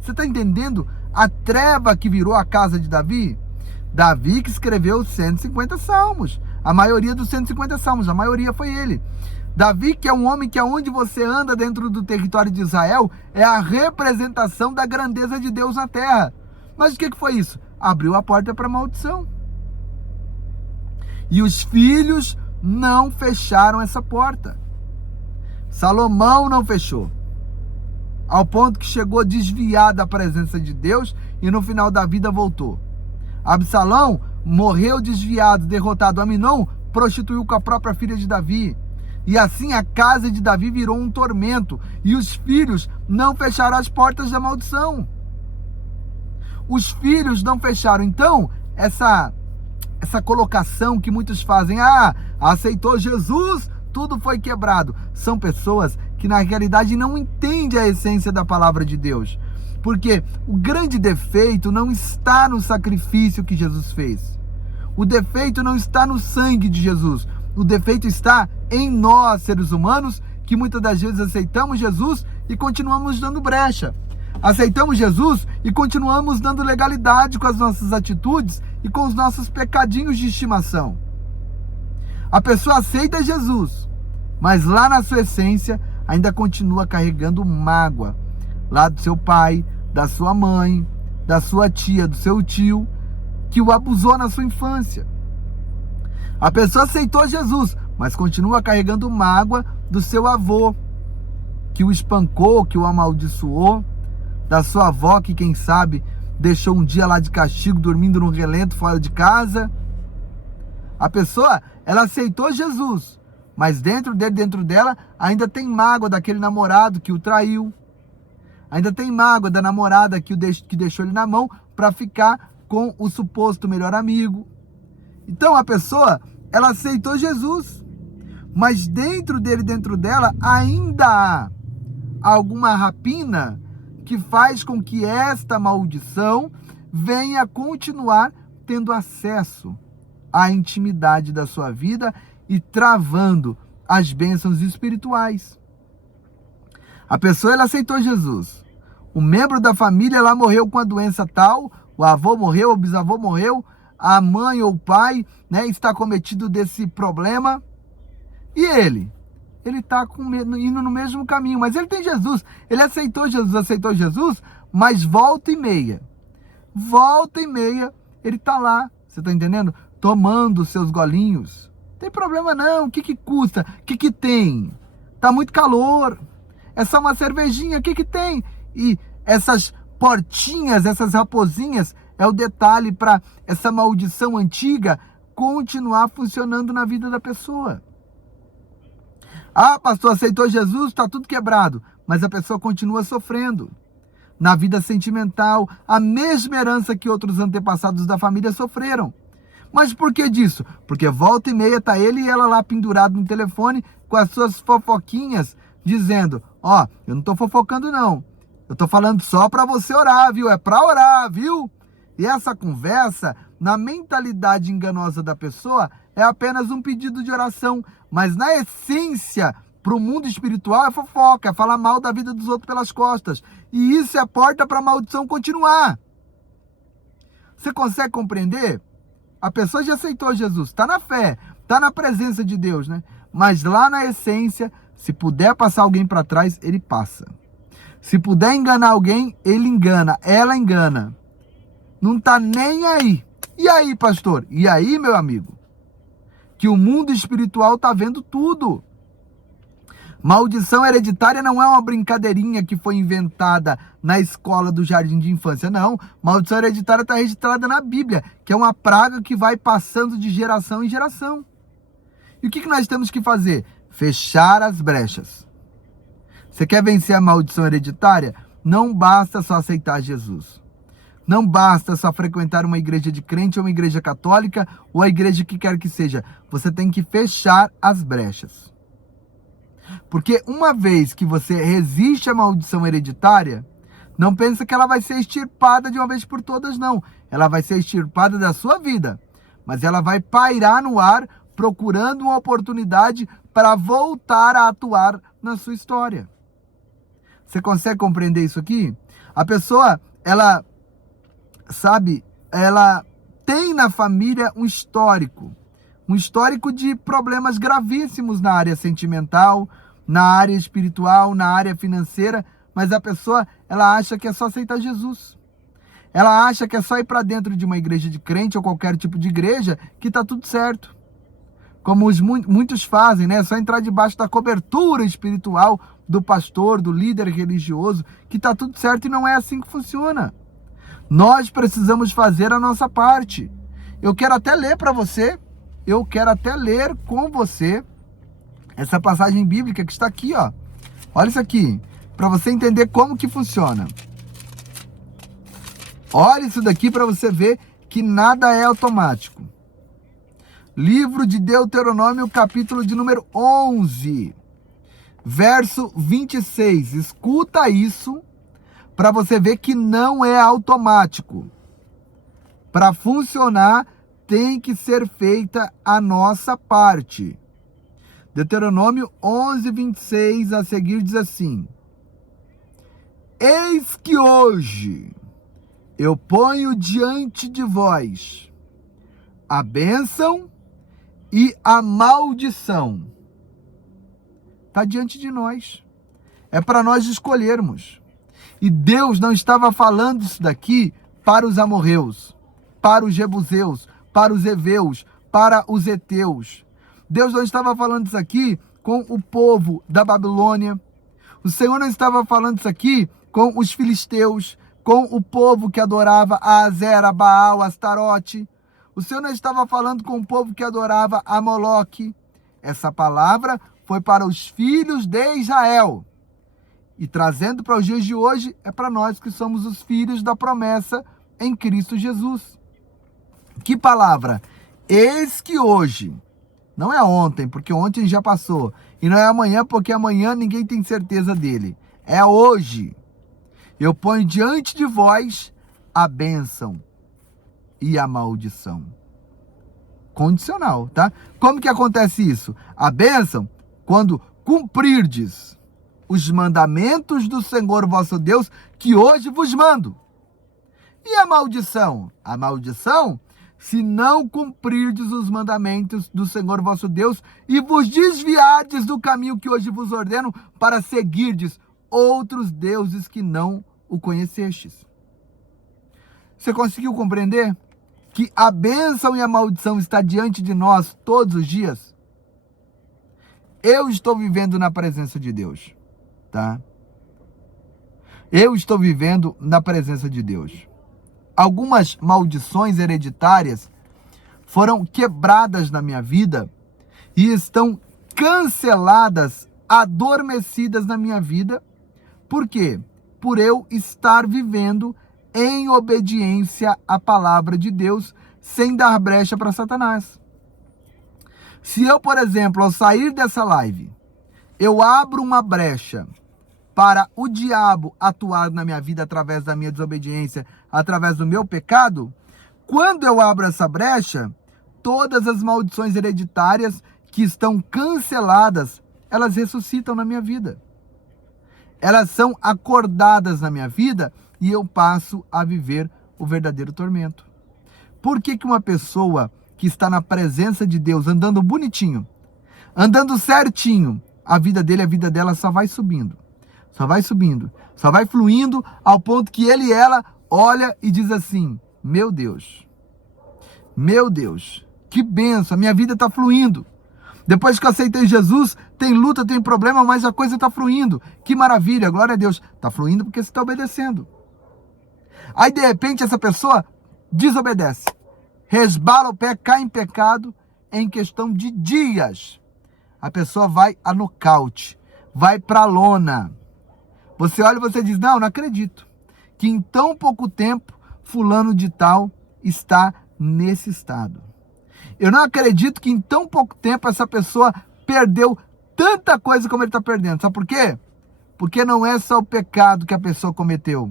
Você está entendendo a treva que virou a casa de Davi? Davi que escreveu 150 salmos. A maioria dos 150 salmos, a maioria foi ele. Davi, que é um homem que aonde você anda dentro do território de Israel, é a representação da grandeza de Deus na terra. Mas o que foi isso? Abriu a porta para maldição. E os filhos não fecharam essa porta. Salomão não fechou. Ao ponto que chegou desviado da presença de Deus e no final da vida voltou. Absalão morreu desviado, derrotado. Aminon prostituiu com a própria filha de Davi. E assim a casa de Davi virou um tormento. E os filhos não fecharam as portas da maldição. Os filhos não fecharam. Então, essa colocação que muitos fazem, aceitou Jesus, tudo foi quebrado. São pessoas que na realidade não entendem a essência da palavra de Deus. Porque o grande defeito não está no sacrifício que Jesus fez. O defeito não está no sangue de Jesus. O defeito está em nós, seres humanos, que muitas das vezes aceitamos Jesus e continuamos dando brecha. Aceitamos Jesus e continuamos dando legalidade com as nossas atitudes e com os nossos pecadinhos de estimação. A pessoa aceita Jesus, mas lá na sua essência ainda continua carregando mágoa. Lá do seu pai, da sua mãe, da sua tia, do seu tio, que o abusou na sua infância. A pessoa aceitou Jesus, mas continua carregando mágoa do seu avô, que o espancou, que o amaldiçoou, da sua avó, que quem sabe deixou um dia lá de castigo, dormindo no relento fora de casa. A pessoa, ela aceitou Jesus, mas dentro dela, ainda tem mágoa daquele namorado que o traiu. Ainda tem mágoa da namorada que deixou ele na mão para ficar com o suposto melhor amigo. Então a pessoa, ela aceitou Jesus, mas dentro dela, ainda há alguma rapina que faz com que esta maldição venha continuar tendo acesso à intimidade da sua vida e travando as bênçãos espirituais. A pessoa, ela aceitou Jesus. O membro da família lá morreu com a doença tal, o avô morreu, o bisavô morreu, a mãe ou o pai, está cometido desse problema. E ele? Ele está indo no mesmo caminho, mas ele tem Jesus. Ele aceitou Jesus, mas volta e meia, ele está lá, você está entendendo? Tomando seus golinhos. Não tem problema não, o que custa? O que tem? Tá muito calor, é só uma cervejinha, o que tem? E essas portinhas, essas raposinhas, é o detalhe para essa maldição antiga continuar funcionando na vida da pessoa. Pastor, aceitou Jesus, está tudo quebrado, mas a pessoa continua sofrendo. Na vida sentimental, a mesma herança que outros antepassados da família sofreram. Mas por que disso? Porque volta e meia tá ele e ela lá pendurado no telefone com as suas fofoquinhas, dizendo, eu não tô fofocando não, eu tô falando só para você orar, viu? É para orar, viu? E essa conversa, na mentalidade enganosa da pessoa, é apenas um pedido de oração, mas na essência, para o mundo espiritual, é fofoca, é falar mal da vida dos outros pelas costas. E isso é a porta para a maldição continuar. Você consegue compreender? A pessoa já aceitou Jesus, está na fé, está na presença de Deus, Mas lá na essência, se puder passar alguém para trás, ele passa. Se puder enganar alguém, ele engana, ela engana. Não está nem aí. E aí, pastor? E aí, meu amigo? Que o mundo espiritual está vendo tudo. Maldição hereditária não é uma brincadeirinha que foi inventada na escola do jardim de infância, não. Maldição hereditária está registrada na Bíblia, que é uma praga que vai passando de geração em geração. E o que nós temos que fazer? Fechar as brechas. Você quer vencer a maldição hereditária? Não basta só aceitar Jesus. Não basta só frequentar uma igreja de crente ou uma igreja católica ou a igreja que quer que seja. Você tem que fechar as brechas. Porque uma vez que você resiste à maldição hereditária, não pensa que ela vai ser extirpada de uma vez por todas, não. Ela vai ser extirpada da sua vida. Mas ela vai pairar no ar, procurando uma oportunidade para voltar a atuar na sua história. Você consegue compreender isso aqui? A pessoa, ela tem na família um histórico de problemas gravíssimos na área sentimental, na área espiritual, na área financeira, mas a pessoa, ela acha que é só aceitar Jesus. Ela acha que é só ir para dentro de uma igreja de crente ou qualquer tipo de igreja que tá tudo certo. Como muitos fazem, né? É só entrar debaixo da cobertura espiritual do pastor, do líder religioso, que tá tudo certo, e não é assim que funciona. Nós precisamos fazer a nossa parte. Eu quero até ler com você essa passagem bíblica que está aqui, ó. Olha isso aqui, para você entender como que funciona. Olha isso daqui para você ver que nada é automático. Livro de Deuteronômio, capítulo de número 11, verso 26. Escuta isso para você ver que não é automático. Para funcionar, tem que ser feita a nossa parte. Deuteronômio 11, 26, a seguir diz assim: Eis que hoje eu ponho diante de vós a bênção e a maldição. Está diante de nós. É para nós escolhermos. E Deus não estava falando isso daqui para os amorreus, para os jebuseus, para os heveus, para os heteus. Deus não estava falando isso aqui com o povo da Babilônia. O Senhor não estava falando isso aqui com os filisteus, com o povo que adorava a Azera, Baal, Astarote. O Senhor não estava falando com o povo que adorava a Moloque. Essa palavra foi para os filhos de Israel. E trazendo para os dias de hoje, é para nós que somos os filhos da promessa em Cristo Jesus. Que palavra? Eis que hoje, não é ontem, porque ontem já passou, e não é amanhã, porque amanhã ninguém tem certeza dele. É hoje. Eu ponho diante de vós a bênção e a maldição. Condicional, tá? Como que acontece isso? A bênção, quando cumprirdes os mandamentos do Senhor vosso Deus, que hoje vos mando. E a maldição? A maldição, se não cumprirdes os mandamentos do Senhor vosso Deus e vos desviardes do caminho que hoje vos ordeno para seguirdes outros deuses que não o conhecestes. Você conseguiu compreender que a bênção e a maldição está diante de nós todos os dias? Eu estou vivendo na presença de Deus, tá? Eu estou vivendo na presença de Deus. Algumas maldições hereditárias foram quebradas na minha vida e estão canceladas, adormecidas na minha vida. Por quê? Por eu estar vivendo em obediência à palavra de Deus, sem dar brecha para Satanás. Se eu, por exemplo, ao sair dessa live, eu abro uma brecha para o diabo atuar na minha vida através da minha desobediência, através do meu pecado, quando eu abro essa brecha, todas as maldições hereditárias que estão canceladas, elas ressuscitam na minha vida. Elas são acordadas na minha vida e eu passo a viver o verdadeiro tormento. Por que uma pessoa que está na presença de Deus, andando bonitinho, andando certinho, a vida dela só vai subindo, só vai fluindo ao ponto que ele e ela olha e diz assim: meu Deus, que bênção, a minha vida está fluindo. Depois que eu aceitei Jesus, tem luta, tem problema, mas a coisa está fluindo. Que maravilha, glória a Deus. Está fluindo porque você está obedecendo. Aí, de repente, essa pessoa desobedece. Resbala o pé, cai em pecado em questão de dias. A pessoa vai a nocaute, vai para a lona. Você olha e você diz: não acredito que em tão pouco tempo fulano de tal está nesse estado. Eu não acredito que em tão pouco tempo essa pessoa perdeu tanta coisa como ele está perdendo. Sabe por quê? Porque não é só o pecado que a pessoa cometeu.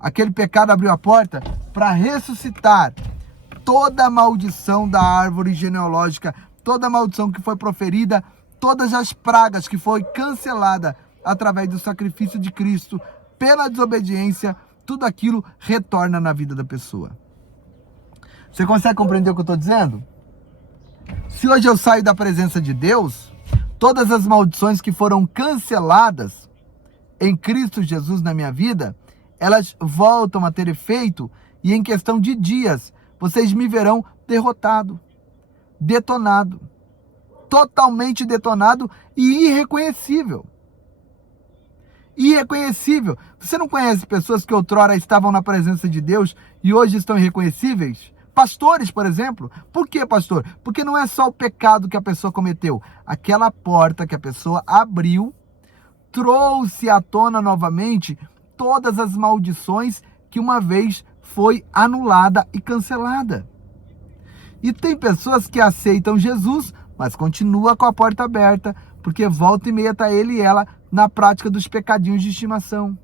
Aquele pecado abriu a porta para ressuscitar toda a maldição da árvore genealógica, toda a maldição que foi proferida, todas as pragas que foi cancelada através do sacrifício de Cristo, pela desobediência, tudo aquilo retorna na vida da pessoa. Você consegue compreender o que eu estou dizendo? Se hoje eu saio da presença de Deus, todas as maldições que foram canceladas em Cristo Jesus na minha vida, elas voltam a ter efeito e em questão de dias, vocês me verão derrotado, detonado, totalmente detonado e irreconhecível. Irreconhecível. Você não conhece pessoas que outrora estavam na presença de Deus e hoje estão irreconhecíveis? Pastores, por exemplo. Por que, pastor? Porque não é só o pecado que a pessoa cometeu. Aquela porta que a pessoa abriu trouxe à tona novamente todas as maldições que uma vez foi anulada e cancelada. E tem pessoas que aceitam Jesus, mas continua com a porta aberta, porque volta e meia está ele e ela na prática dos pecadinhos de estimação,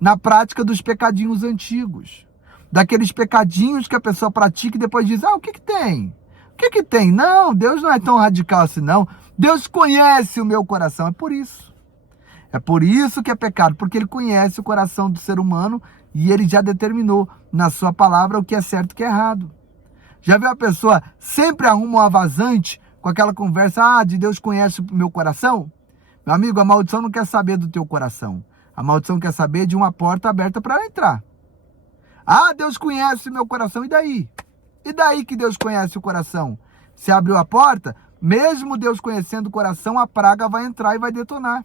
na prática dos pecadinhos antigos, daqueles pecadinhos que a pessoa pratica e depois diz, o que tem? O que tem? Não, Deus não é tão radical assim não, Deus conhece o meu coração, é por isso. É por isso que é pecado, porque ele conhece o coração do ser humano e ele já determinou na sua palavra o que é certo e o que é errado. Já viu a pessoa sempre arruma uma vazante com aquela conversa, de Deus conhece o meu coração? Meu amigo, a maldição não quer saber do teu coração. A maldição quer saber de uma porta aberta para ela entrar. Deus conhece o meu coração, e daí? E daí que Deus conhece o coração? Se abriu a porta, mesmo Deus conhecendo o coração, a praga vai entrar e vai detonar.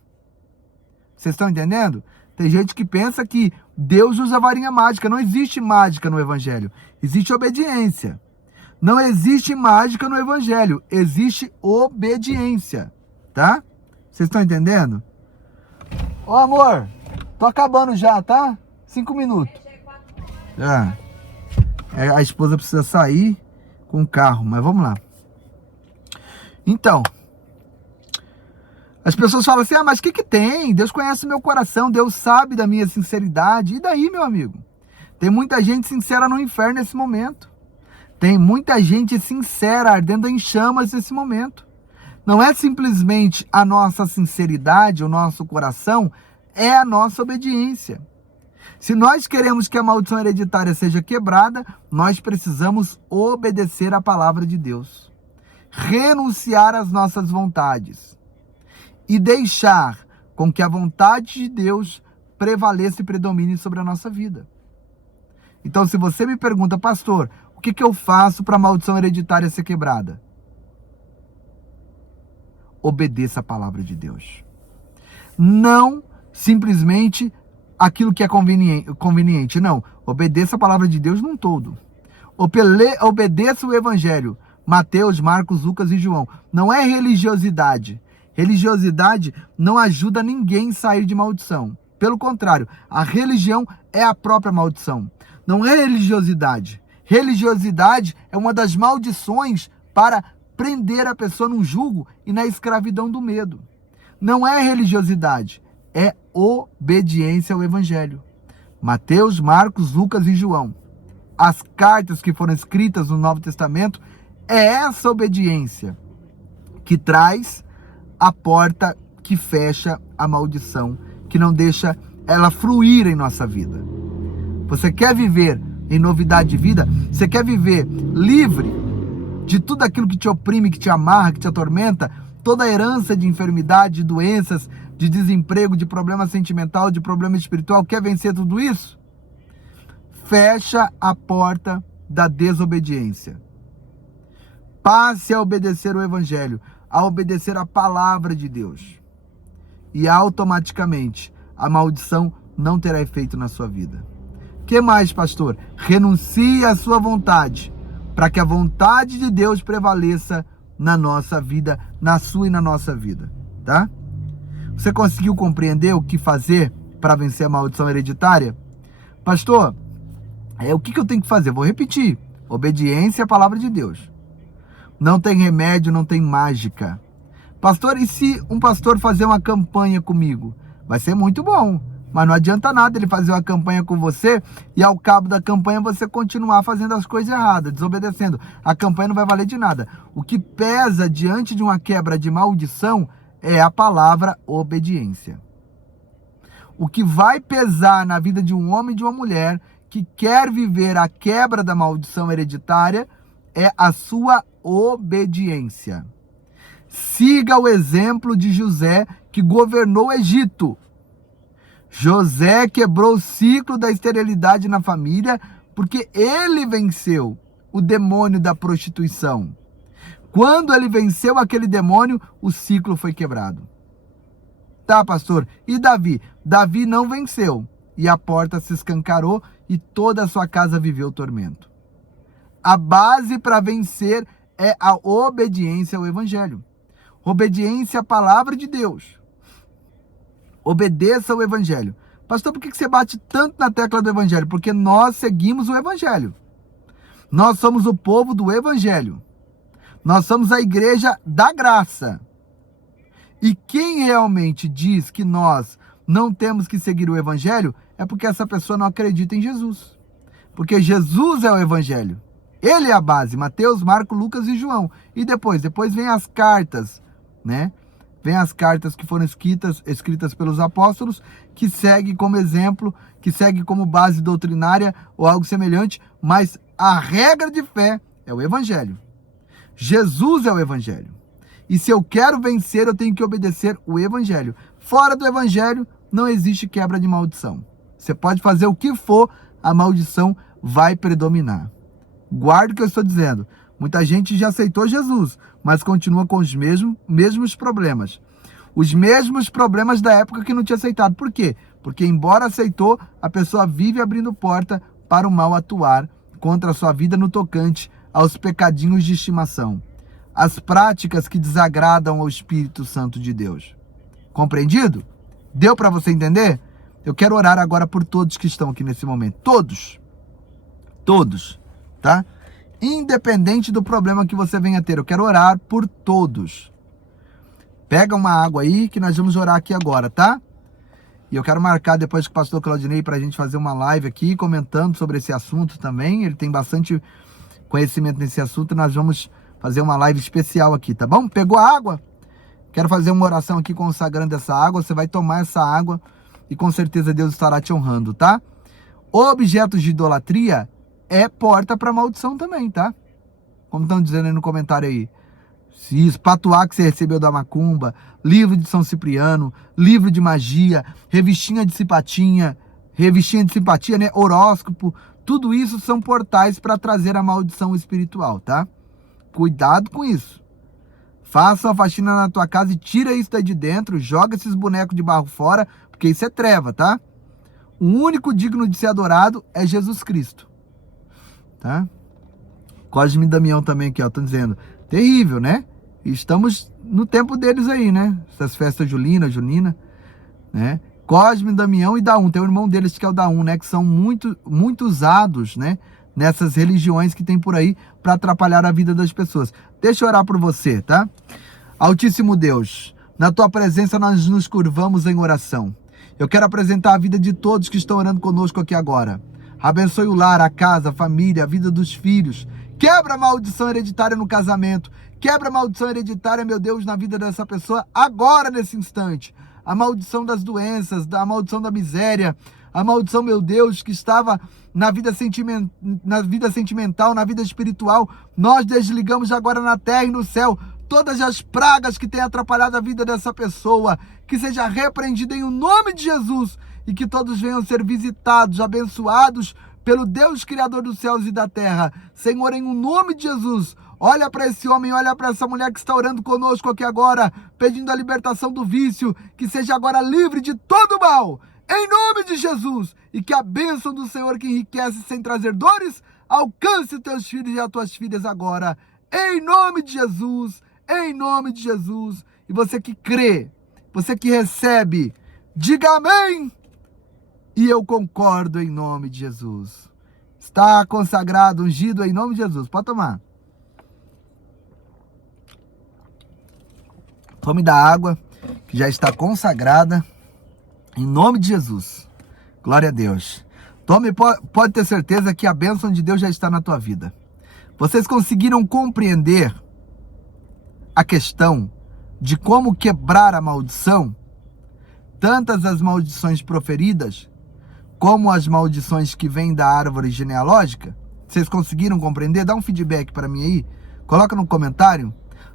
Vocês estão entendendo? Tem gente que pensa que Deus usa varinha mágica. Não existe mágica no Evangelho. Existe obediência. Não existe mágica no Evangelho. Existe obediência. Tá? Vocês estão entendendo? Ô amor, tô acabando já, tá? 5 minutos. A esposa precisa sair com o carro, mas vamos lá. Então, as pessoas falam assim, mas o que tem? Deus conhece o meu coração, Deus sabe da minha sinceridade. E daí, meu amigo? Tem muita gente sincera no inferno nesse momento. Tem muita gente sincera, ardendo em chamas nesse momento. Não é simplesmente a nossa sinceridade, o nosso coração, é a nossa obediência. Se nós queremos que a maldição hereditária seja quebrada, nós precisamos obedecer à palavra de Deus. Renunciar às nossas vontades. E deixar com que a vontade de Deus prevaleça e predomine sobre a nossa vida. Então, se você me pergunta, pastor, o que eu faço para a maldição hereditária ser quebrada? Obedeça a palavra de Deus. Não simplesmente aquilo que é conveniente. Não, obedeça a palavra de Deus num todo. Obedeça o Evangelho. Mateus, Marcos, Lucas e João. Não é religiosidade. Religiosidade não ajuda ninguém a sair de maldição. Pelo contrário, a religião é a própria maldição. Não é religiosidade. Religiosidade é uma das maldições para prender a pessoa num jugo e na escravidão do medo. Não é religiosidade, é obediência ao Evangelho. Mateus, Marcos, Lucas e João. As cartas que foram escritas no Novo Testamento é essa obediência que traz a porta que fecha a maldição, que não deixa ela fluir em nossa vida. Você quer viver em novidade de vida? Você quer viver livre de tudo aquilo que te oprime, que te amarra, que te atormenta? Toda a herança de enfermidade, de doenças, de desemprego, de problema sentimental, de problema espiritual. Quer vencer tudo isso? Fecha a porta da desobediência. Passe a obedecer o Evangelho, a obedecer a palavra de Deus. E automaticamente a maldição não terá efeito na sua vida. O que mais, pastor? Renuncie à sua vontade, para que a vontade de Deus prevaleça na nossa vida, na sua e na nossa vida, tá? Você conseguiu compreender o que fazer para vencer a maldição hereditária? Pastor, O que eu tenho que fazer? Vou repetir. Obediência à palavra de Deus. Não tem remédio, não tem mágica. Pastor, e se um pastor fazer uma campanha comigo? Vai ser muito bom, mas não adianta nada ele fazer uma campanha com você e ao cabo da campanha você continuar fazendo as coisas erradas, desobedecendo. A campanha não vai valer de nada. O que pesa diante de uma quebra de maldição é a palavra obediência. O que vai pesar na vida de um homem e de uma mulher que quer viver a quebra da maldição hereditária é a sua obediência. Siga o exemplo de José, que governou o Egito. José quebrou o ciclo da esterilidade na família porque ele venceu o demônio da prostituição. Quando ele venceu aquele demônio, o ciclo foi quebrado. Tá, pastor? E Davi? Davi não venceu e a porta se escancarou e toda a sua casa viveu tormento. A base para vencer é a obediência ao evangelho. Obediência à palavra de Deus. Obedeça ao evangelho. Pastor, por que você bate tanto na tecla do evangelho? Porque nós seguimos o evangelho. Nós somos o povo do evangelho. Nós somos a igreja da graça. E quem realmente diz que nós não temos que seguir o evangelho é porque essa pessoa não acredita em Jesus. Porque Jesus é o evangelho. Ele é a base. Mateus, Marcos, Lucas e João. E depois vem as cartas, né? Vem as cartas que foram escritas pelos apóstolos, que segue como exemplo, que segue como base doutrinária ou algo semelhante, mas a regra de fé é o evangelho. Jesus é o evangelho. E se eu quero vencer, eu tenho que obedecer o evangelho. Fora do evangelho, não existe quebra de maldição. Você pode fazer o que for, a maldição vai predominar. Guarde o que eu estou dizendo. Muita gente já aceitou Jesus, mas continua com os mesmos problemas. Os mesmos problemas da época que não tinha aceitado. Por quê? Porque embora aceitou, a pessoa vive abrindo porta para o mal atuar contra a sua vida no tocante aos pecadinhos de estimação. As práticas que desagradam ao Espírito Santo de Deus. Compreendido? Deu para você entender? Eu quero orar agora por todos que estão aqui nesse momento. Todos. Todos. Tá? Independente do problema que você venha ter, eu quero orar por todos. Pega uma água aí que nós vamos orar aqui agora, tá? E eu quero marcar depois com o pastor Claudinei para a gente fazer uma live aqui comentando sobre esse assunto também. Ele tem bastante conhecimento nesse assunto e nós vamos fazer uma live especial aqui, tá bom? Pegou a água? Quero fazer uma oração aqui consagrando essa água. Você vai tomar essa água e com certeza Deus estará te honrando, tá? Objetos de idolatria é porta para maldição também, tá? Como estão dizendo aí no comentário aí. Se espatuar que você recebeu da macumba, livro de São Cipriano, livro de magia, revistinha de simpatia, né? Horóscopo, tudo isso são portais para trazer a maldição espiritual, tá? Cuidado com isso. Faça uma faxina na tua casa e tira isso daí de dentro, joga esses bonecos de barro fora, porque isso é treva, tá? O único digno de ser adorado é Jesus Cristo. Tá? Cosme e Damião também aqui, ó, estão dizendo, terrível, né? Estamos no tempo deles aí, né? Essas festas junina, né? Cosme, Damião e Daum, tem um irmão deles que é o Daum, né? Que são muito usados, né? Nessas religiões que tem por aí para atrapalhar a vida das pessoas. Deixa eu orar por você, tá? Altíssimo Deus, na tua presença nós nos curvamos em oração. Eu quero apresentar a vida de todos que estão orando conosco aqui agora. Abençoe o lar, a casa, a família, a vida dos filhos. Quebra a maldição hereditária no casamento. Quebra a maldição hereditária, meu Deus, na vida dessa pessoa agora, nesse instante. A maldição das doenças, a maldição da miséria. A maldição, meu Deus, que estava na vida sentimental, na vida espiritual. Nós desligamos agora na terra e no céu todas as pragas que têm atrapalhado a vida dessa pessoa. Que seja repreendida em nome de Jesus. E que todos venham ser visitados, abençoados pelo Deus Criador dos céus e da terra. Senhor, em nome de Jesus, olha para esse homem, olha para essa mulher que está orando conosco aqui agora, pedindo a libertação do vício, que seja agora livre de todo mal, em nome de Jesus. E que a bênção do Senhor que enriquece sem trazer dores, alcance os teus filhos e as tuas filhas agora, em nome de Jesus, em nome de Jesus. E você que crê, você que recebe, diga amém. E eu concordo em nome de Jesus. Está consagrado, ungido em nome de Jesus. Pode tomar. Tome da água que já está consagrada em nome de Jesus. Glória a Deus. Tome, pode ter certeza que a bênção de Deus já está na tua vida. Vocês conseguiram compreender a questão de como quebrar a maldição? Tantas as maldições proferidas, como as maldições que vêm da árvore genealógica? Vocês conseguiram compreender? Dá um feedback para mim aí. Coloca no comentário.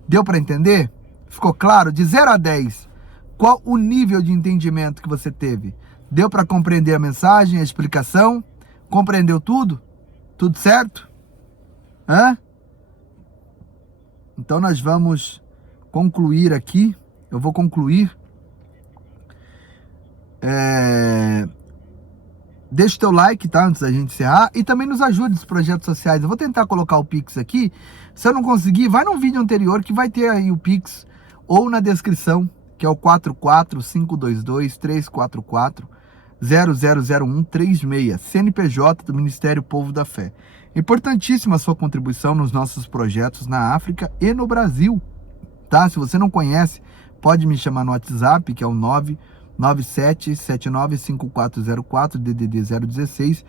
Deu para entender? Ficou claro? De 0 a 10, qual o nível de entendimento que você teve? Deu para compreender a mensagem, a explicação? Compreendeu tudo? Tudo certo? Hã? Então nós vamos concluir aqui. Eu vou concluir. Deixa o teu like, tá? Antes da gente encerrar. E também nos ajude nos projetos sociais. Eu vou tentar colocar o Pix aqui. Se eu não conseguir, vai no vídeo anterior que vai ter aí o Pix. Ou na descrição, que é o 44522-344-000136. CNPJ do Ministério Povo da Fé. Importantíssima a sua contribuição nos nossos projetos na África e no Brasil. Tá? Se você não conhece, pode me chamar no WhatsApp, que é o 997795404, DDD 016,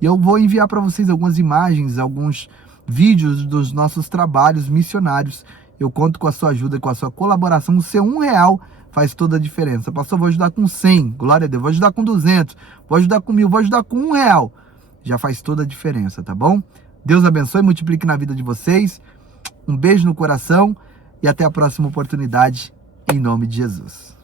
e eu vou enviar para vocês algumas imagens, alguns vídeos dos nossos trabalhos missionários. Eu conto com a sua ajuda, com a sua colaboração. O seu R$1 faz toda a diferença. Pastor, vou ajudar com 100, glória a Deus, vou ajudar com 200, vou ajudar com 1000, vou ajudar com R$1. Já faz toda a diferença, tá bom? Deus abençoe e multiplique na vida de vocês. Um beijo no coração e até a próxima oportunidade, em nome de Jesus.